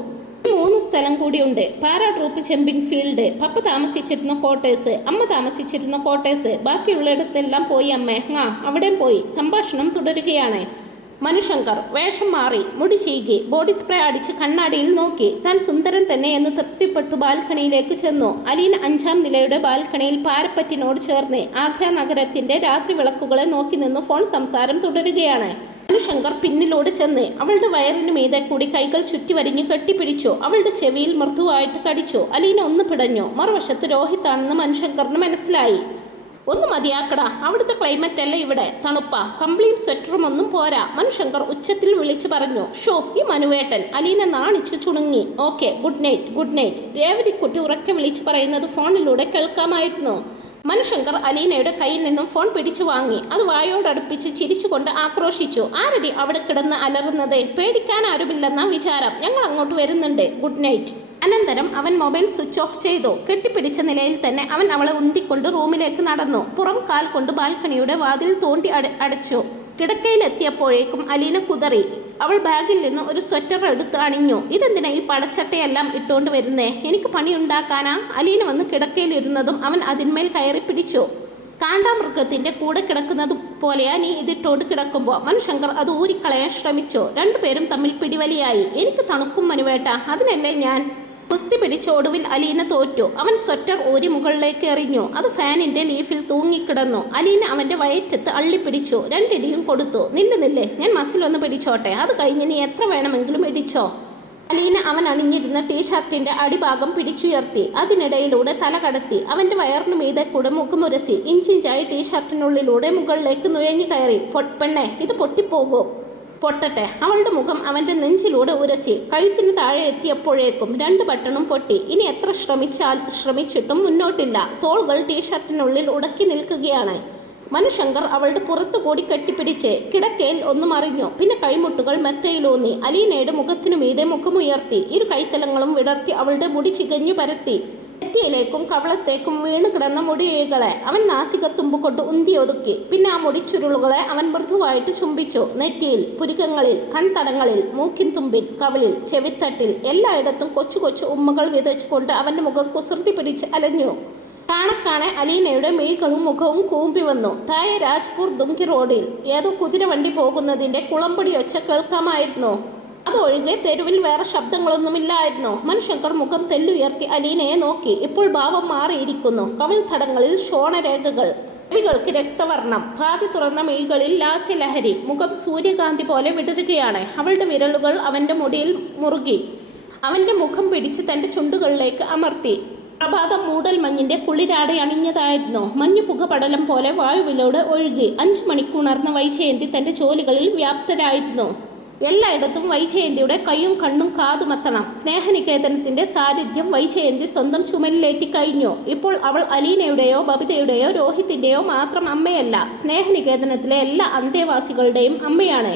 3 സ്ഥലം കൂടിയുണ്ട്. പാരാട്രൂപ്പ് ജമ്പിംഗ് ഫീൽഡ്, പപ്പ താമസിച്ചിരുന്ന ക്വാർട്ടേഴ്സ്, അമ്മ താമസിച്ചിരുന്ന ക്വാർട്ടേഴ്സ്. ബാക്കിയുള്ളിടത്തെല്ലാം പോയി അമ്മേ. അവിടെയും പോയി. സംഭാഷണം തുടരുകയാണ്. മനുശങ്കർ വേഷം മാറി, മുടി ചീകി, ബോഡി സ്പ്രേ അടിച്ച് കണ്ണാടിയിൽ നോക്കി. താൻ സുന്ദരൻ തന്നെ എന്ന് തൃപ്തിപ്പെട്ടു ബാൽക്കണിയിലേക്ക് ചെന്നു. അലീന 5ാം നിലയുടെ ബാൽക്കണിയിൽ പാരപ്പറ്റിനോട് ചേർന്ന് ആഗ്ര നഗരത്തിന്റെ രാത്രി വിളക്കുകളെ നോക്കി നിന്ന് ഫോൺ സംസാരം തുടരുകയാണ്. മനുശങ്കർ പിന്നിലൂടെ ചെന്ന് അവളുടെ വയറിന് മീതെ കൂടി കൈകൾ ചുറ്റി വരിഞ്ഞു കെട്ടിപ്പിടിച്ചു. അവളുടെ ചെവിയിൽ മൃദുവായിട്ട് കടിച്ചു. അലീന ഒന്ന് പിടഞ്ഞു. മറുവശത്ത് രോഹിത്താണെന്ന് മനുശങ്കറിന് മനസ്സിലായി. ഒന്ന് മതിയാക്കടാ, അവിടുത്തെ ക്ലൈമറ്റ് അല്ലേ ഇവിടെ, തണുപ്പാ. കംപ്ലീറ്റ് സ്വെറ്ററും ഒന്നും പോരാ, മനുശങ്കർ ഉച്ചത്തിൽ വിളിച്ചു പറഞ്ഞു. ഷോ ഈ മനുവേട്ടൻ. അലീന നാണിച്ചു ചുണുങ്ങി. Okay, good night, good night. രേവതിക്കുട്ടി ഉറക്കെ വിളിച്ചു പറയുന്നത് ഫോണിലൂടെ കേൾക്കാമായിരുന്നു. മനുശങ്കർ അലീനയുടെ കയ്യിൽ നിന്നും ഫോൺ പിടിച്ചു വാങ്ങി. അത് വായോടടുപ്പിച്ച് ചിരിച്ചുകൊണ്ട് ആക്രോശിച്ചു. ആരടി അവിടെ കിടന്ന് അലറുന്നത്? പേടിക്കാൻ ആരുമില്ലെന്ന വിചാരം. ഞങ്ങൾ അങ്ങോട്ട് വരുന്നുണ്ട്. Good night. അനന്തരം അവൻ മൊബൈൽ സ്വിച്ച് ഓഫ് ചെയ്തു. കെട്ടിപ്പിടിച്ച നിലയിൽ തന്നെ അവൻ അവളെ ഉന്തിക്കൊണ്ട് റൂമിലേക്ക് നടന്നു. പുറം കാൽ കൊണ്ട് ബാൽക്കണിയുടെ വാതിൽ തോണ്ടി അടച്ചു. കിടക്കയിലെത്തിയപ്പോഴേക്കും അലീന കുതറി. അവൾ ബാഗിൽ നിന്ന് ഒരു സ്വെറ്റർ എടുത്ത് അണിഞ്ഞു. ഇതെന്തിനാ ഈ പടച്ചട്ടയെല്ലാം ഇട്ടുകൊണ്ട് വരുന്നേ? എനിക്ക് പണിയുണ്ടാക്കാനാ? അലീന വന്ന് കിടക്കയിലിരുന്നതും അവൻ അതിന്മേൽ കയറി പിടിച്ചു. കാണ്ടാമൃഗത്തിന്റെ കൂടെ കിടക്കുന്നത് പോലെയാ നീ ഇതിട്ടോണ്ട് കിടക്കുമ്പോൾ. മനുശങ്കർ അത് ഊരിക്കളയാൻ ശ്രമിച്ചു. രണ്ടുപേരും തമ്മിൽ പിടിവലിയായി. എനിക്ക് തണുക്കും മനുവേട്ട, അതിനല്ലേ ഞാൻ. കുസ്തി പിടിച്ച ഒടുവിൽ അലീന തോറ്റു. അവൻ സ്വെറ്റർ ഊരി മുകളിലേക്ക് എറിഞ്ഞു. അത് ഫാനിന്റെ ലീഫിൽ തൂങ്ങിക്കിടന്നു. അലീന അവന്റെ വയറ്റത്ത് അള്ളിപ്പിടിച്ചു. 2 ഇടിയും കൊടുത്തു. നില്ല്, ഞാൻ മസിലൊന്ന് പിടിച്ചോട്ടെ, അത് കഴിഞ്ഞ് നീ എത്ര വേണമെങ്കിലും ഇടിച്ചോ. അലീന അവൻ അണിഞ്ഞിരുന്ന ടീഷർട്ടിന്റെ അടിഭാഗം പിടിച്ചുയർത്തി. അതിനിടയിലൂടെ തല കടത്തി. അവന്റെ വയറിനു മീതെ കൂടെ മുഖമുരസി ഇഞ്ചിഞ്ചായി ടീഷർട്ടിനുള്ളിലൂടെ മുകളിലേക്ക് നുഴഞ്ഞു കയറി. പെണ്ണെ, ഇത് പൊട്ടിപ്പോകൂ. പൊട്ടട്ടെ. അവളുടെ മുഖം അവന്റെ നെഞ്ചിലൂടെ ഉരസി. കഴുത്തിന് താഴെ എത്തിയപ്പോഴേക്കും 2 ബട്ടണും പൊട്ടി. ഇനി എത്ര ശ്രമിച്ചിട്ടും മുന്നോട്ടില്ല. തോളുകൾ ടീഷർട്ടിനുള്ളിൽ ഉടക്കി നിൽക്കുകയാണ്. മനുശങ്കർ അവളുടെ പുറത്തു കൂടി കെട്ടിപ്പിടിച്ച് കിടക്കയിൽ ഒന്ന് മറിഞ്ഞു. പിന്നെ കൈമുട്ടുകൾ മെത്തയിലൂന്നി അലീനയുടെ മുഖത്തിനു മീതെ മുഖമുയർത്തി. 2 കൈത്തലങ്ങളും വിടർത്തി അവളുടെ മുടി ചികഞ്ഞു പരത്തി. നെറ്റിയിലേക്കും കവളത്തേക്കും വീണ് കിടന്ന മുടിയിഴകളെ അവൻ നാസികത്തുമ്പ് കൊണ്ട് ഉന്തിയൊതുക്കി. പിന്നെ ആ മുടിച്ചുരുളുകളെ അവൻ മൃദുവായിട്ട് ചുംബിച്ചു. നെറ്റിയിൽ, പുരുകങ്ങളിൽ, കൺതടങ്ങളിൽ, മൂക്കിൻ തുമ്പിൽ, കവിളിൽ, ചെവിത്തട്ടിൽ എല്ലായിടത്തും കൊച്ചു കൊച്ചു ഉമ്മകൾ വിതച്ചുകൊണ്ട് അവന്റെ മുഖം കുസൃതി പിടിച്ച് അലഞ്ഞു. കാണെ അലീനയുടെ മെയ്കളും മുഖവും കൂമ്പി വന്നു. താഴെ രാജ്പൂർ ദുംകി റോഡിൽ ഏതോ കുതിരവണ്ടി പോകുന്നതിന്റെ കുളമ്പടി ഒച്ച കേൾക്കാമായിരുന്നു. അതൊഴികെ തെരുവിൽ വേറെ ശബ്ദങ്ങളൊന്നുമില്ലായിരുന്നു. മനുശങ്കർ മുഖം തെല്ലുയർത്തി അലീനയെ നോക്കി. ഇപ്പോൾ ഭാവം മാറിയിരിക്കുന്നു. കവിൾ തടങ്ങളിൽ ശോണരേഖകൾ, ചെവികൾക്ക് രക്തവർണം, പാതി തുറന്ന മെയ്കളിൽ ലാസ്യലഹരി. മുഖം സൂര്യകാന്തി പോലെ വിടരുകയാണ്. അവളുടെ വിരലുകൾ അവന്റെ മുടിയിൽ മുറുകി. അവന്റെ മുഖം പിടിച്ച് തന്റെ ചുണ്ടുകളിലേക്ക് അമർത്തി. പ്രഭാതം മൂടൽ മഞ്ഞിന്റെ കുളിരാടെ അണിഞ്ഞതായിരുന്നു. മഞ്ഞു പുകപടലം പോലെ വായുവിലൂടെ ഒഴുകി. 5 മണിക്ക് ഉണർന്ന വൈജയന്തി തന്റെ ജോലികളിൽ വ്യാപ്തരായിരുന്നു. എല്ലായിടത്തും വൈജയന്തിയുടെ കയ്യും കണ്ണും കാതുമെത്തണം. സ്നേഹനികേതനത്തിന്റെ സാന്നിധ്യം വൈജയന്തി സ്വന്തം ചുമലിലേറ്റി കഴിഞ്ഞു. ഇപ്പോൾ അവൾ അലീനയുടെയോ ബബിതയുടെയോ രോഹിത്തിന്റെയോ മാത്രം അമ്മയല്ല, സ്നേഹനികേതനത്തിലെ എല്ലാ അന്തേവാസികളുടെയും അമ്മയാണ്.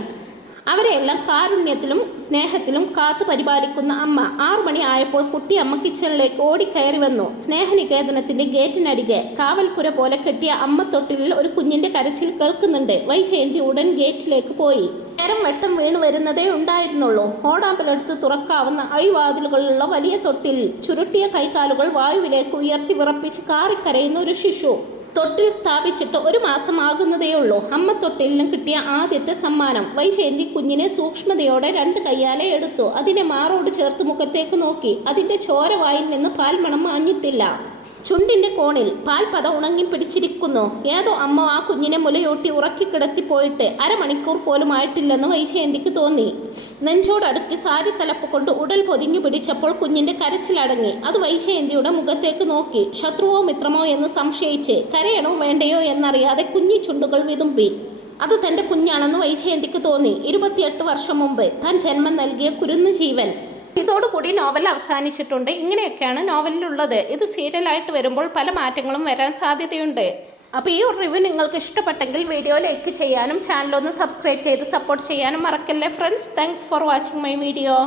അവരെല്ലാം കാരുണ്യത്തിലും സ്നേഹത്തിലും കാത്തു പരിപാലിക്കുന്ന അമ്മ. 6 മണി ആയപ്പോൾ കുട്ടി അമ്മ കിച്ചണിലേക്ക് ഓടിക്കയറി വന്നു. സ്നേഹനികേതനത്തിന്റെ ഗേറ്റിനരികെ കാവൽപുര പോലെ കെട്ടിയ അമ്മ തൊട്ടിലിൽ ഒരു കുഞ്ഞിന്റെ കരച്ചിൽ കേൾക്കുന്നുണ്ട്. വൈജയന്തി ഉടൻ ഗേറ്റിലേക്ക് പോയി. നേരം വെട്ടം വീണു വരുന്നതേ ഉണ്ടായിരുന്നുള്ളൂ. ഓടാമ്പലെടുത്ത് തുറക്കാവുന്ന അഴിവാതിലുകളുള്ള വലിയ തൊട്ടിൽ ചുരുട്ടിയ കൈകാലുകൾ വായുവിലേക്ക് ഉയർത്തി വിറപ്പിച്ച് കാറിക്കരയുന്ന ഒരു ശിശു. തൊട്ടിൽ സ്ഥാപിച്ചിട്ട് 1 മാസം ആകുന്നതേയുള്ളൂ. അമ്മ തൊട്ടിലിന് കിട്ടിയ ആദ്യത്തെ സമ്മാനം. വൈജയന്തി കുഞ്ഞിനെ സൂക്ഷ്മതയോടെ 2 കയ്യാലെ എടുത്തു. അതിനെ മാറോട് ചേർത്ത് മുഖത്തേക്ക് നോക്കി. അതിന്റെ ചോര വായിൽ നിന്ന് പാൽമണം മാഞ്ഞിട്ടില്ല. ചുണ്ടിൻ്റെ കോണിൽ പാൽപത ഉണങ്ങി പിടിച്ചിരിക്കുന്നു. ഏതോ അമ്മ ആ കുഞ്ഞിനെ മുലയൂട്ടി ഉറക്കിക്കിടത്തിപ്പോയിട്ട് അരമണിക്കൂർ പോലും ആയിട്ടില്ലെന്ന് വൈജയന്തിക്ക് തോന്നി. നെഞ്ചോടടുക്കി സാരി തലപ്പ് കൊണ്ട് ഉടൽ പൊതിഞ്ഞു പിടിച്ചപ്പോൾ കുഞ്ഞിൻ്റെ കരച്ചിലടങ്ങി. അത് വൈജയന്തിയുടെ മുഖത്തേക്ക് നോക്കി. ശത്രുവോ മിത്രമോ എന്ന് സംശയിച്ച് കരയണോ വേണ്ടയോ എന്നറിയാതെ കുഞ്ഞി ചുണ്ടുകൾ വിതുമ്പി. അത് തൻ്റെ കുഞ്ഞാണെന്ന് വൈജയന്തിക്ക് തോന്നി. 28 വർഷം മുമ്പ് താൻ ജന്മം നൽകിയ കുരുന്നു ജീവൻ. ഇതോടുകൂടി നോവൽ അവസാനിച്ചിട്ടുണ്ട്. ഇങ്ങനെയൊക്കെയാണ് നോവലിലുള്ളത്. ഇത് സീരിയലായിട്ട് വരുമ്പോൾ പല മാറ്റങ്ങളും വരാൻ സാധ്യതയുണ്ട്. അപ്പോൾ ഈ ഒരു റിവ്യൂ നിങ്ങൾക്ക് ഇഷ്ടപ്പെട്ടെങ്കിൽ വീഡിയോ ലൈക്ക് ചെയ്യാനും ചാനലൊന്ന് സബ്സ്ക്രൈബ് ചെയ്ത് സപ്പോർട്ട് ചെയ്യാനും മറക്കല്ലേ friends. Thanks for watching my video.